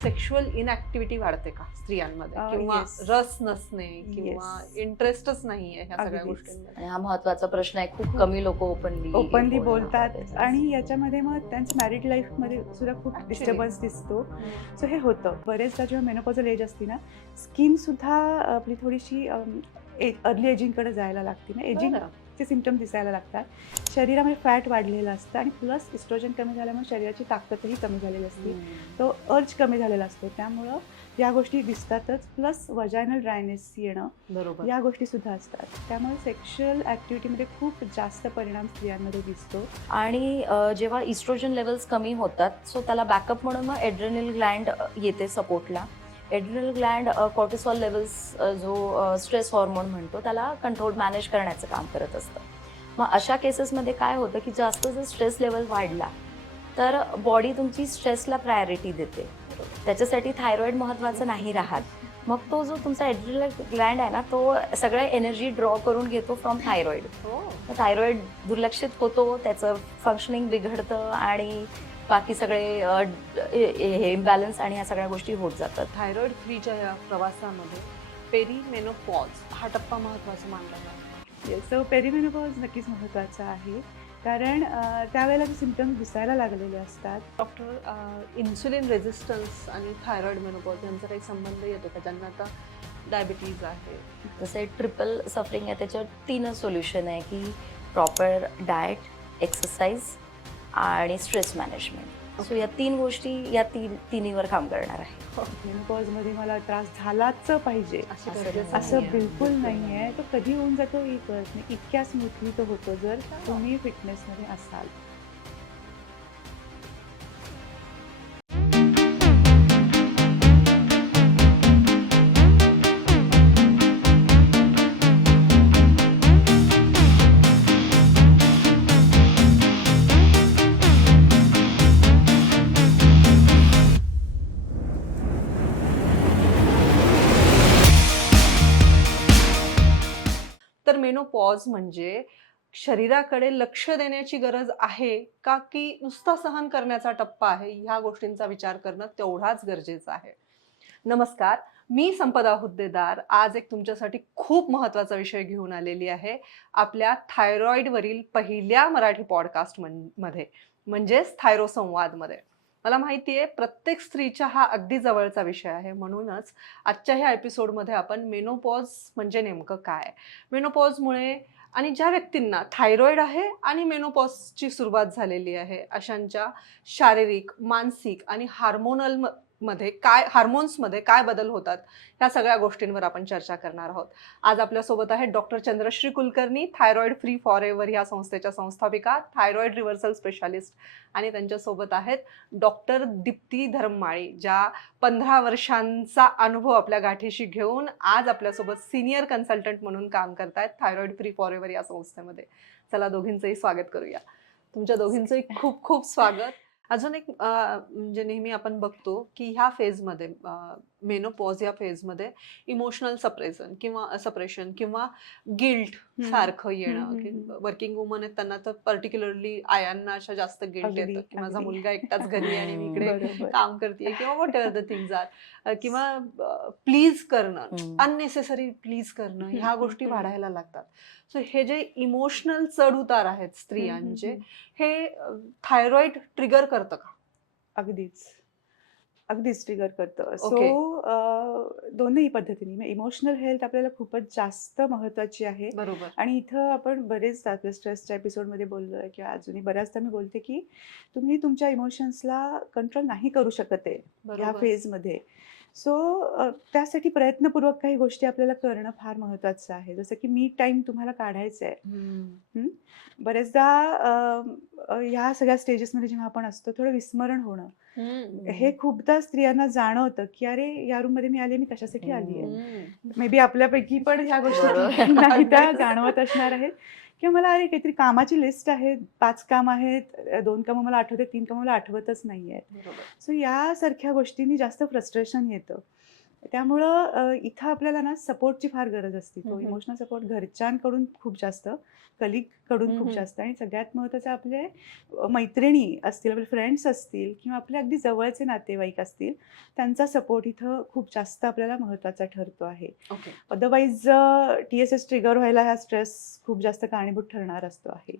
Sexual इनऍक्टिव्हिटी वाढते का स्त्रियांमध्ये किंवा येस. रस नसणे किंवा येस. इंटरेस्टच नाहीये ह्या सगळ्या अगदीच. गोष्टींमध्ये? आणि हा महत्वाचा प्रश्न आहे. खूप कमी लोक ओपनली बोलतात आणि याच्यामध्ये मग त्यांचं मॅरिड लाईफमध्ये सुद्धा खूप Actually. डिस्टर्बन्स दिसतो. सो हे होतं. बरेचदा जेव्हा मेनोपॉझल एज असते ना, स्किन सुद्धा आपली थोडीशी अर्ली एजिंगकडे जायला लागते ना, एजिंगचे सिम्पटम दिसायला लागतात. शरीरामध्ये फॅट वाढलेलं असतं आणि प्लस इस्ट्रोजन कमी झाल्यामुळे शरीराची ताकदही कमी झालेली असते. तो अर्ज कमी झालेला असतो. त्यामुळं या गोष्टी दिसतातच. प्लस वजायनल ड्रायनेस येणं, बरोबर. या गोष्टी सुद्धा असतात. त्यामुळे सेक्शुअल ॲक्टिव्हिटीमध्ये खूप जास्त परिणाम स्त्रियांमध्ये दिसतो. आणि जेव्हा इस्ट्रोजन लेवल्स कमी होतात सो त्याला बॅकअप म्हणून मग एड्रेनल ग्लँड येते सपोर्टला. एड्रेनल ग्लँड कॉर्टिसॉल लेवल्स जो स्ट्रेस हॉर्मोन म्हणतो त्याला कंट्रोल मॅनेज करण्याचं काम करत असतं. मग अशा केसेसमध्ये काय होतं की जास्त जर स्ट्रेस लेवल वाढला तर बॉडी तुमची स्ट्रेसला प्रायोरिटी देते. त्याच्यासाठी थायरॉइड महत्त्वाचं नाही राहत. मग तो जो तुमचा एड्रिनल ग्लँड आहे ना तो सगळ्या एनर्जी ड्रॉ करून घेतो फ्रॉम थायरॉइड. थायरॉइड दुर्लक्षित होतो, त्याचं फंक्शनिंग बिघडतं आणि बाकी सगळे हे इम्बॅलन्स आणि ह्या सगळ्या गोष्टी होत जातात. थायरॉइड फ्रीच्या या प्रवासामध्ये पेरीमेनोपॉज हा टप्पा महत्वाचा मानला जातो. येस. सो पेरिमेनोपॉज नक्कीच महत्त्वाचं आहे. कारण त्यावेळेला जे सिम्पटम्स दिसायला लागलेले असतात. डॉक्टर, इन्सुलिन रेझिस्टन्स आणि थायरॉइड मेनोपॉज यांचा काही संबंध येतो का? ज्यांना आता डायबिटीज आहे, जसं ट्रिपल सफरिंग आहे त्याच्यावर 3च सोल्युशन आहे की प्रॉपर डाएट, एक्सरसाइज आणि स्ट्रेस मॅनेजमेंट. सो या 3 गोष्टी या तिन्हीवर काम करणार आहे. मेनोपॉजमध्ये मला त्रास झालाच पाहिजे असं असं बिलकुल नाही आहे. तो कधी होऊन जातो हे कळत नाही. इतक्या स्मूथली तो होतो जर तुम्ही फिटनेसमध्ये असाल. तर मेनोपॉज म्हणजे शरीराकडे लक्ष देण्याची गरज आहे का, की नुसता सहन करण्याचा टप्पा आहे? ह्या गोष्टींचा विचार करणं तेवढाच गरजेचं आहे. नमस्कार, मी संपदा हुद्देदार आज एक तुमच्यासाठी खूप महत्त्वाचा विषय घेऊन आलेली आहे आपल्या थायरॉइडवरील पहिल्या मराठी पॉडकास्ट मध्ये, म्हणजेच थायरो संवादमध्ये. मला माहिती आहे प्रत्येक स्त्रीच्या हा अगदी जवळचा विषय आहे. म्हणूनच आजच्या ह्या एपिसोडमध्ये आपण मेनोपॉज म्हणजे नेमकं काय, मेनोपॉजमुळे आणि ज्या व्यक्तींना थायरॉइड आहे आणि मेनोपॉजची सुरुवात झालेली आहे अशांच्या शारीरिक, मानसिक आणि हार्मोन्समध्ये काय बदल होतात, ह्या सगळ्या गोष्टींवर आपण चर्चा करणार आहोत. आज आपल्यासोबत आहेत doctor Chandrashree Kulkarni, thyroid free forever ह्या संस्थेच्या संस्थापिका, थायरॉइड रिव्हर्सल स्पेशालिस्ट, आणि त्यांच्यासोबत आहेत डॉक्टर दीप्ती धर्ममाळी, ज्या 15 वर्षांचा अनुभव आपल्या गाठीशी घेऊन आज आपल्यासोबत सिनियर कन्सल्टंट म्हणून काम करतायत थायरॉइड फ्री फॉर एव्हर या संस्थेमध्ये. चला दोघींचंही स्वागत करूया. तुमच्या दोघींचंही खूप खूप स्वागत. अजून एक म्हणजे नेहमी आपण बघतो की ह्या फेजमध्ये, मेनोपॉज या फेजमध्ये इमोशनल सप्रेशन किंवा गिल्ट सारखं येणं, की वर्किंग वुमन आहेत त्यांना तर पर्टिक्युलरली आयांना अशा जास्त गिल्ट येतं की माझा मुलगा एकटाच घरी आहे आणि मी इकडे काम करते किंवा whatever the things are, किंवा प्लीज करणं, अननेसेसरी प्लीज करणं, ह्या गोष्टी वाढायला लागतात. सो हे जे इमोशनल चढ उतार आहेत स्त्रियांचे, हे थायरॉइड ट्रिगर करतं का? अगदीच ट्रिगर करतं. सो दोन्ही पद्धतीने इमोशनल हेल्थ आपल्याला खूपच जास्त महत्त्वाची आहे. बरोबर. आणि इथं आपण बरेचदा आपल्या स्ट्रेसच्या एपिसोडमध्ये बोललो आहे किंवा अजूनही बऱ्याचदा मी बोलते की तुम्ही तुमच्या इमोशन्सला कंट्रोल नाही करू शकत आहे ह्या फेजमध्ये. सो त्यासाठी प्रयत्नपूर्वक काही गोष्टी आपल्याला करणं फार महत्त्वाचं आहे. जसं की मी टाईम तुम्हाला काढायचं आहे. बरेचदा ह्या सगळ्या स्टेजेसमध्ये जेव्हा आपण असतो थोडं विस्मरण होणं, हे खूपदा स्त्रियांना जाणवतं की अरे या रूममध्ये मी आले, मी कशासाठी आली आहे. मे बी आपल्यापैकी पण ह्या गोष्टी नाही त्या जाणवत असणार आहेत. किंवा मला अरे काहीतरी कामाची लिस्ट आहे, 5 काम आहेत, 2 कामं मला आठवते, 3 कामं मला आठवतच नाही आहेत. सो यासारख्या गोष्टींनी जास्त फ्रस्ट्रेशन येतं. त्यामुळं इथं आपल्याला ना सपोर्टची फार गरज असते. तो हम्म. इमोशनल सपोर्ट घरच्यांकडून खूप जास्त, कलिगकडून खूप हम्म. जास्त, आणि सगळ्यात महत्त्वाचं आपले मैत्रिणी असतील, आपले फ्रेंड्स असतील किंवा आपले अगदी जवळचे नातेवाईक असतील, त्यांचा सपोर्ट इथं खूप जास्त आपल्याला महत्त्वाचा ठरतो आहे. ओके. अदरवाईज TSS ट्रिगर व्हायला हा स्ट्रेस खूप जास्त कारणीभूत ठरणार असतो आहे.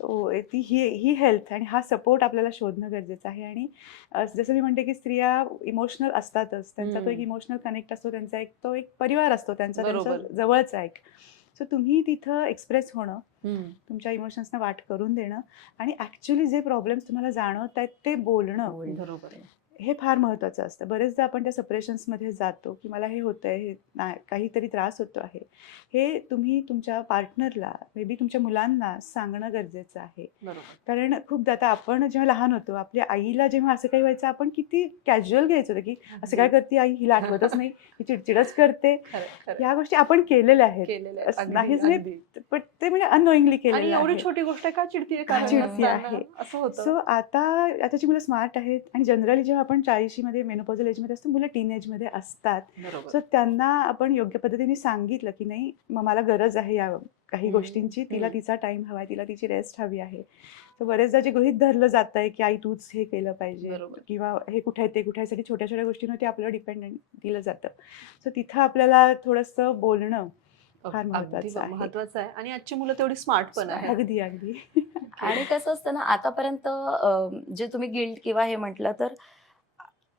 तो ही हेल्थ आणि हा सपोर्ट आपल्याला शोधणं गरजेचं आहे. आणि जसं मी म्हणते की स्त्रिया इमोशनल असतातच, त्यांचा तो एक इमोशनल कनेक्ट असतो, त्यांचा एक परिवार असतो, त्यांचा बरोबर. जवळचा एक. सो तुम्ही तिथं एक्सप्रेस होणं, हम्म. तुमच्या इमोशन्सना वाट करून देणं आणि ॲक्च्युली जे प्रॉब्लेम्स तुम्हाला जाणवत आहेत ते बोलणं, बरोबर आहे. हे फार महत्त्वाचं असतं. बरेचदा आपण त्या सप्रेशन्समध्ये जातो की मला हे होतंय, हे काहीतरी त्रास होतो आहे. हे तुम्ही तुमच्या पार्टनरला, मे बी तुमच्या मुलांना सांगणं गरजेचं आहे. बरोबर. कारण खूपदा आता आपण जेव्हा लहान होतो, आपल्या आईला जेव्हा असं काही व्हायचं, आपण किती कॅज्युअल घ्यायचो की असं काय करते आई, हिला आठवतच नाही, ही चिडचिडच करते. ह्या गोष्टी आपण केलेल्या आहेत, केलेलं नाहीच नाही, पण ते म्हणजे अननोईंगली आणि केलेलं एवढी आहे. छोटी गोष्ट आहे का चिडतीये, का कारण चिडती नसताना आहे. असं होतं. सो आताची मुलं स्मार्ट आहेत आणि जनरली जेव्हा आपण 40शी मध्ये मेनोपॉझल एजमध्ये असतो, मुलं टीनेजमध्ये असतात. बरोबर. सो त्यांना आपण योग्य पद्धतीने सांगितलं की नाही, मग मला गरज आहे या काही गोष्टींची, तिला तिचा टाइम हवा आहे, तिला तिची रेस्ट हवी आहे. तर बरेचदा जे गृहीत धरलं जात आहे की आई तूच हे केलं पाहिजे, बरोबर. किंवा हे कुठे आहे ते कुठे आहे, साठी छोट्या छोट्या गोष्टींवरती आपल्याला डिपेंडंट दिलं जातं. सो तिथं आपल्याला थोडंसं बोलणं फार अगदी महत्त्वाचं आहे. महत्वाचं आहे. आणि आजची मुलं तेवढी स्मार्ट पण आहे. अगदी अगदी. आणि कसं असतं ना, आतापर्यंत जे तुम्ही गिल्ट किंवा हे म्हटलं, तर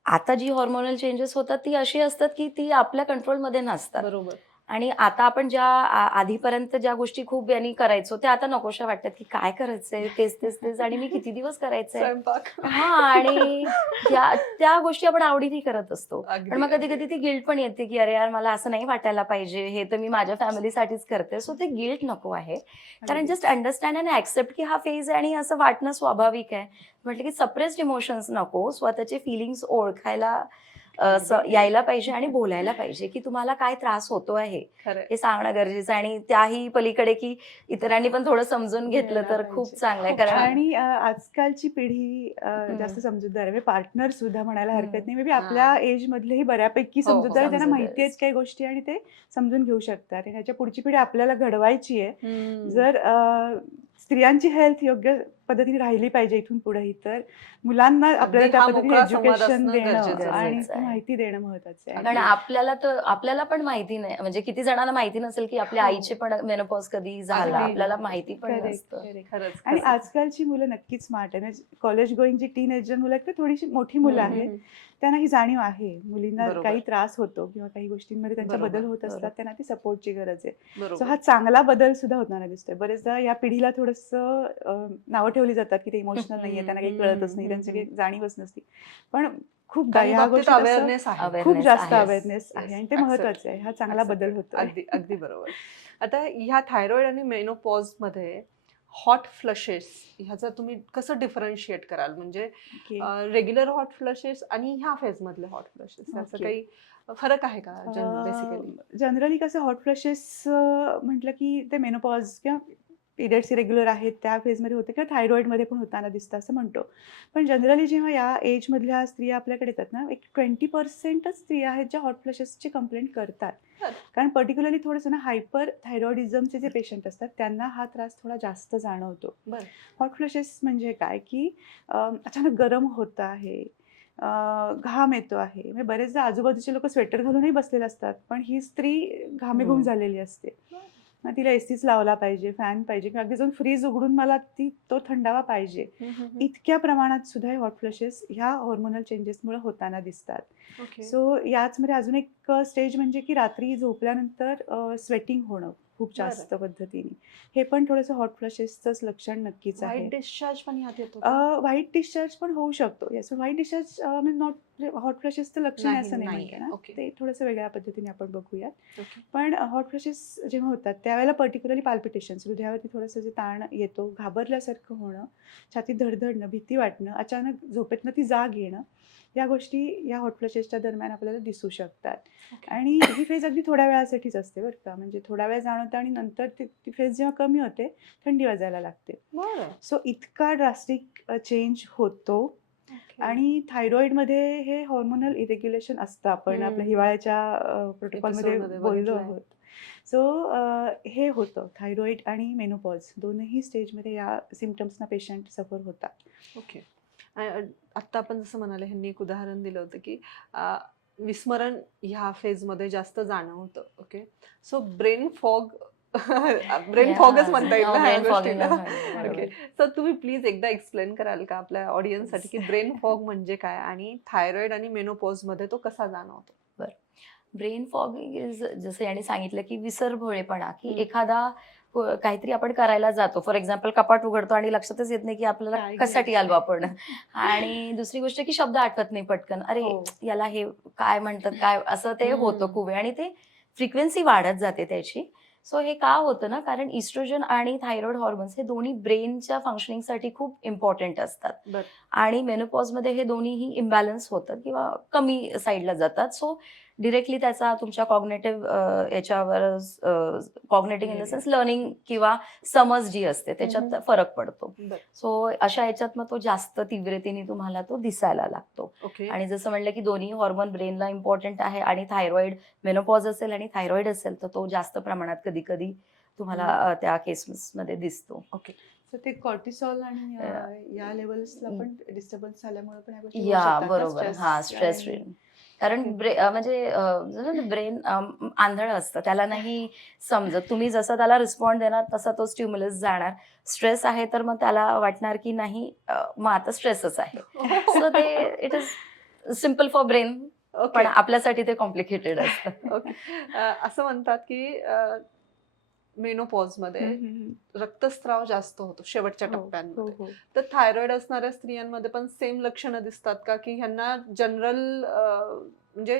आता जी हॉर्मोनल चेंजेस होतात ती अशी असतात की ती आपल्या कंट्रोलमध्ये नसतात. बरोबर. आणि आता आपण ज्या आधीपर्यंत ज्या गोष्टी खूप यांनी करायचो त्या आता नकोशा वाटतात, की काय करायचंय, तेच तेच तेच, आणि मी किती दिवस करायचंय. स्वयंपाक. हा, आणि त्या गोष्टी आपण आवडीने करत असतो. अगदी, पण मग कधी अगदी. कधी ती गिल्ट पण येते की अरे यार, मला असं नाही वाटायला पाहिजे, हे तर मी माझ्या फॅमिलीसाठीच करते. सो ते गिल्ट नको आहे. कारण अगदीच. जस्ट अंडरस्टँड आणि ऍक्सेप्ट की हा फेज आहे आणि असं वाटणं स्वाभाविक आहे. म्हटलं की सप्रेस्ड इमोशन्स नको, स्वतःचे फिलिंग्स ओळखायला यायला पाहिजे आणि बोलायला पाहिजे की तुम्हाला काय त्रास होतो आहे खरंय. हे सांगणं गरजेचं आहे. आणि त्याही पलीकडे की इतरांनी पण थोडं समजून घेतलं तर घ्यायला खूप पाहिजे. चांगलं आहे. खूप कारण आणि आजकालची पिढी जास्त समजूतदार आहे. पार्टनर सुद्धा म्हणायला हरकत नाही. मे बी आपल्या हा. एज मधलेही बऱ्यापैकी हो, हो. समजूतदार आहे. त्यांना समजूतदार माहिती आहेत काही गोष्टी आणि ते समजून घेऊ शकतात. आणि ह्याच्या पुढची पिढी आपल्याला घडवायची आहे. हम्म. जर स्त्रियांची हेल्थ योग्य पद्धतीने राहिली पाहिजे इथून पुढेही, तर मुलांना आपल्याला त्या हा पद्धतीने मोकळा संवाद एज्युकेशन असणं देणं गरजेचं आणि गरजेचं ती आहे. माहिती देणं महत्वाचं आहे. कारण आपल्याला पण माहिती नाही, म्हणजे किती जणांना माहिती नसेल की आपल्या हो. आईचे पण मेनोपॉज कधी झाला, अगदी. आपल्याला माहिती पण करेक्ट नसतं. करेक्ट. खरंच आणि खरंच. आजकालची मुलं नक्कीच स्मार्ट आहे. कॉलेज गोईंग जी टीनेजर मुलं आहेत, थोडीशी मोठी मुलं हम्म, आहेत, हम्म. त्यांना ही जाणीव आहे. मुलींना बरोबर. काही त्रास होतो किंवा काही गोष्टींमध्ये त्यांच्या बरोबर, बदल होत असतात, बरोबर. त्यांना ती सपोर्टची गरज आहे. सो बरोबर. हा चांगला बदल सुद्धा होताना दिसतोय. बरेचदा या पिढीला थोडंसं नावं ठेवली जातात की ते इमोशनल नाहीये, त्यांना काही कळतच नाही, त्यांची काही जाणीवच नसते. पण खूपदा काही ह्या बाबतीत गोष्टीत असं अवेअरनेस आहे. Awareness खूप जास्त आहे. अवेअरनेस आहे Yes. आणि ते Accept. महत्वाचं आहे. हा चांगला बदल Accepted. होतोय. अगदी अगदी बरोबर. आता ह्या थायरॉइड आणि मेनोपॉज मध्ये हॉट फ्लशेस ह्याचं तुम्ही कसं डिफरन्शिएट कराल? म्हणजे Okay. रेग्युलर हॉट फ्लशेस आणि ह्या फेज मधले हॉट फ्लशेस याचं Okay. काही फरक आहे का बेसिकली? जनरली कसं हॉट फ्लशेस म्हटलं की ते मेनोपॉज किंवा पिरियड्स इरेग्युलर आहेत त्या फेजमध्ये होते किंवा थायरॉइडमध्ये पण होताना दिसतं असं म्हणतो. पण जनरली जेव्हा या एजमधल्या स्त्रिया आपल्याकडे येतात ना, एक 20%च स्त्रिया आहेत ज्या हॉट फ्लशेसची कंप्लेंट करतात. बरं. कारण पर्टिक्युलरली थोडंसं ना हायपर थायरॉइडिझमचे जे पेशंट असतात त्यांना हा त्रास थोडा जास्त जाणवतो. बरं. हॉट फ्लशेस म्हणजे काय की अचानक गरम होतं आहे, घाम येतो आहे. म्हणजे बरेचदा आजूबाजूचे लोक स्वेटर घालूनही बसलेले असतात, पण ही स्त्री घामेघूम झालेली असते. मग तिला एसीच लावला पाहिजे, फॅन पाहिजे किंवा अगदी जाऊन फ्रीज उघडून मला तो थंडावा पाहिजे. इतक्या प्रमाणात सुद्धा हे हॉट फ्लशेस ह्या हॉर्मोनल चेंजेसमुळे होताना दिसतात. ओके. सो याचमध्ये अजून एक स्टेज म्हणजे की रात्री झोपल्यानंतर स्वेटिंग होणं खूप जास्त पद्धतीने, हे पण थोडंसं हॉट फ्लशेसचंच लक्षण नक्कीच आहे. व्हाईट डिस्चार्ज पण ह्यात येतो? व्हाईट डिस्चार्ज पण होऊ शकतो. येस, व्हाईट डिस्चार्ज म्हणजे नॉट हॉट फ्लशेसचं लक्षण आहे असं नाही म्हणते ना, ओके. ते थोडंसं वेगळ्या पद्धतीने आपण बघूयात. ओके. पण हॉट फ्लशेस जेव्हा होतात त्यावेळेला पर्टिक्युलरली पाल्पिटेशन्स, हृदयावरती थोडंसं जे ताण येतो, घाबरल्यासारखं होणं, छातीत धडधडणं, भीती वाटणं, अचानक झोपेतनं ती जाग येणं, या गोष्टी या हॉट फ्लशेसच्या दरम्यान आपल्याला दिसू शकतात. आणि ही फेज अगदी थोड्या वेळासाठीच असते बरं का, म्हणजे थोड्या वेळ जाणवतं आणि नंतर ती फेज जेव्हा कमी होते थंडी वाजायला लागते. बरं. सो इतका ड्रास्टिक चेंज होतो आणि थायरॉइडमध्ये हे हॉर्मोनल इरेग्युलेशन असतं, आपण आपल्या हिवाळ्याच्या प्रोटोकॉलमध्ये Episodeमध्ये बोललो बघितलंय. आहोत. सो हे होतं थायरॉइड आणि मेनोपॉज दोनही स्टेजमध्ये या सिम्पटम्सना पेशंट सफर होतात. ओके. आत्ता आपण जसं म्हणाले, ह्यांनी एक उदाहरण दिलं होतं की विस्मरण ह्या फेजमध्ये जास्त जाणवतं. Okay. So brain fog brain फॉगच म्हणता येईल ना ह्या गोष्टीला. ओके. सो तुम्ही प्लीज एकदा एक्सप्लेन कराल का आपल्या ऑडियन्ससाठी की ब्रेन फॉग म्हणजे काय आणि थायरॉइड आणि मेनोपॉज मध्ये तो कसा जाणवतो? ब्रेन फॉग इज जसं याने सांगितलं की विसरभोळेपणा, की हम्म. एखादा काहीतरी आपण करायला जातो, फॉर एक्झाम्पल कपाट उघडतो आणि लक्षातच येत नाही की आपल्याला काय कशासाठी घ्यायचंय? आलो आपण. आणि दुसरी गोष्ट की शब्द आठवत नाही पटकन, अरे हो. याला हे काय म्हणतात काय, असं ते होतं खूप वेळ आणि ते फ्रिक्वेन्सी वाढत जाते त्याची. सो हे का होतं ना, कारण इस्ट्रोजन आणि थायरॉइड हॉर्मोन्स हे दोन्ही ब्रेनच्या फंक्शनिंगसाठी खूप इम्पॉर्टंट असतात. बर. आणि मेनोपॉजमध्ये हे दोन्हीही इम्बॅलन्स होतात किंवा कमी साईडला जातात. सो डिरेक्टली त्याचा तुमच्या कॉग्नेटिव्ह याच्यावर cognitive in the sense learning किंवा समज जी असते त्याच्यात फरक पडतो. बर. सो अशा याच्यात मग तो जास्त तीव्रतेने तुम्हाला तो दिसायला लागतो. ओके. आणि जसं म्हणलं की दोन्ही हॉर्मोन ब्रेनला इम्पॉर्टंट आहे आणि थायरॉइड मेनोपॉज असेल आणि थायरॉइड असेल तर तो जास्त प्रमाणात कधी कधी तुम्हाला त्या केसेसमध्ये दिसतो. ओके. सो ते कॉर्टिसॉल आणि या लेवल्सला पण डिस्टर्बन्स झाल्यामुळे पण या गोष्टी होऊ या शकतात ना, बरोबर, हा स्ट्रेस आणि कारण ओके. म्हणजे ब्रेन आंधळ असतं, त्याला नाही समजत. तुम्ही जसं त्याला रिस्पॉन्ड देणार तसा तो स्टिम्युलस जाणार. स्ट्रेस आहे तर मग त्याला वाटणार की नाही मग आता स्ट्रेसच आहे. सो ते it is simple for brain, पण ओके. आपल्यासाठी ते कॉम्प्लिकेटेड असतं. ओके. असं म्हणतात की मेनोपॉज मध्ये रक्तस्राव जास्त होतो शेवटच्या हो, हो, टप्प्यांमध्ये. हो. तर थायरॉइड असणाऱ्या स्त्रियांमध्ये पण सेम लक्षणं दिसतात का की ह्यांना जनरल म्हणजे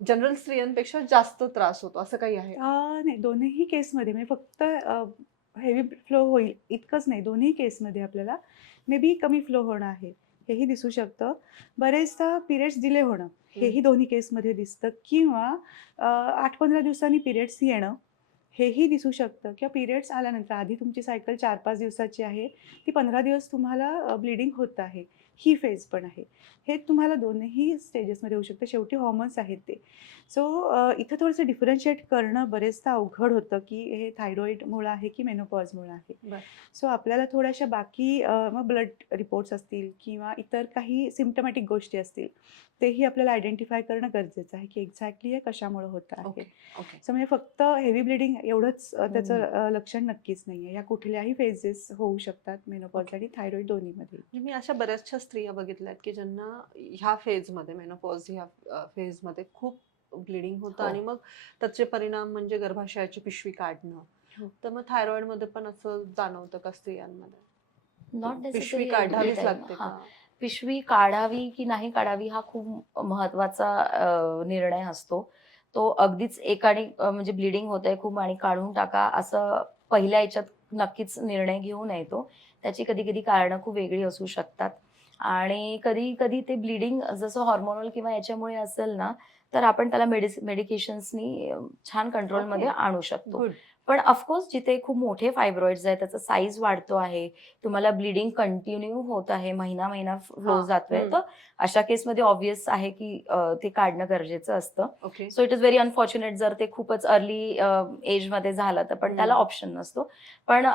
जनरल स्त्रियांपेक्षा जास्त त्रास होतो असं काही आहे? नाही, दोन्ही केसमध्ये म्हणजे फक्त हेवी फ्लो होईल इतकंच नाही, दोन्ही केसमध्ये आपल्याला मे बी कमी फ्लो होणं आहे हेही दिसू शकतं. बरेचदा पिरियड्स डिले होणं हेही दोन्ही केसमध्ये दिसतं, किंवा 8-15 दिवसांनी पिरियड्स येणं हेही दिसू शकतं, किंवा पिरियड्स आल्यानंतर आधी तुमची सायकल 4-5 दिवसाची आहे, ती 15 दिवस तुम्हाला ब्लिडिंग होत आहे, ही फेज पण आहे. हे तुम्हाला दोन्ही स्टेजेसमध्ये होऊ शकतं, शेवटी हॉर्मोन्स आहेत ते. सो इथं थोडंसं डिफरन्शिएट करणं बरेचदा अवघड होतं, की हे थायरॉइडमुळं आहे की मेनोपॉजमुळं आहे. बरं. सो आपल्याला थोड्याशा बाकी मग ब्लड रिपोर्ट्स असतील किंवा इतर काही सिम्प्टमॅटिक गोष्टी असतील, तेही आपल्याला आयडेंटिफाय करणं गरजेचं आहे, की एक्झॅक्टली हे कशामुळं होतं आहे. ओके. ओके. सो म्हणजे फक्त हेवी ब्लिडिंग एवढंच त्याचं लक्षण नक्कीच नाही आहे. या कुठल्याही फेजेस होऊ शकतात मेनोपॉज ओके. आणि थायरॉइड दोन्हीमध्ये. म्हणजे मी अशा बऱ्याचशा स्त्रिया बघितल्यात की ज्यांना ह्या फेजमध्ये मेनोपॉज ह्या फेजमध्ये खूप ब्लिडिंग होतं हो. आणि मग त्याचे परिणाम म्हणजे गर्भाशयाची पिशवी काढणं. हो. तर मग थायरॉइड मध्ये पण असं जाणवतं का स्त्रियांमध्ये? नॉट पिशवी नेसेसरी काढावीच लागते का? पिशवी काढावी की नाही काढावी हा खूप महत्वाचा निर्णय असतो. तो अगदीच एकाने म्हणजे ब्लिडिंग होतंय खूप आणि काढून टाका असं पहिल्या याच्यात नक्कीच निर्णय घेऊ नये तो. त्याची कधी-कधी कारणं खूप वेगळी असू शकतात. आणि कधी-कधी ते ब्लिडिंग जसं हॉर्मोनल किंवा याच्यामुळे असेल ना, तर आपण त्याला मेडिकेशन्सनी छान कंट्रोलमध्ये ओके. आणू शकतो. गुड. पण ऑफकोर्स जिथे खूप मोठे फायब्रॉइड्स आहेत, त्याचा साईज वाढतो आहे, तुम्हाला ब्लिडिंग कंटिन्यू होत आहे, महिना-महिना फ्लो हां. जातोय, तर अशा केसमध्ये ऑब्व्हियस आहे की ते काढणं गरजेचं असतं. Okay. So it is very unfortunate जर ते खूपच अर्ली एजमध्ये झालं तर, पण त्याला ऑप्शन नसतो. पण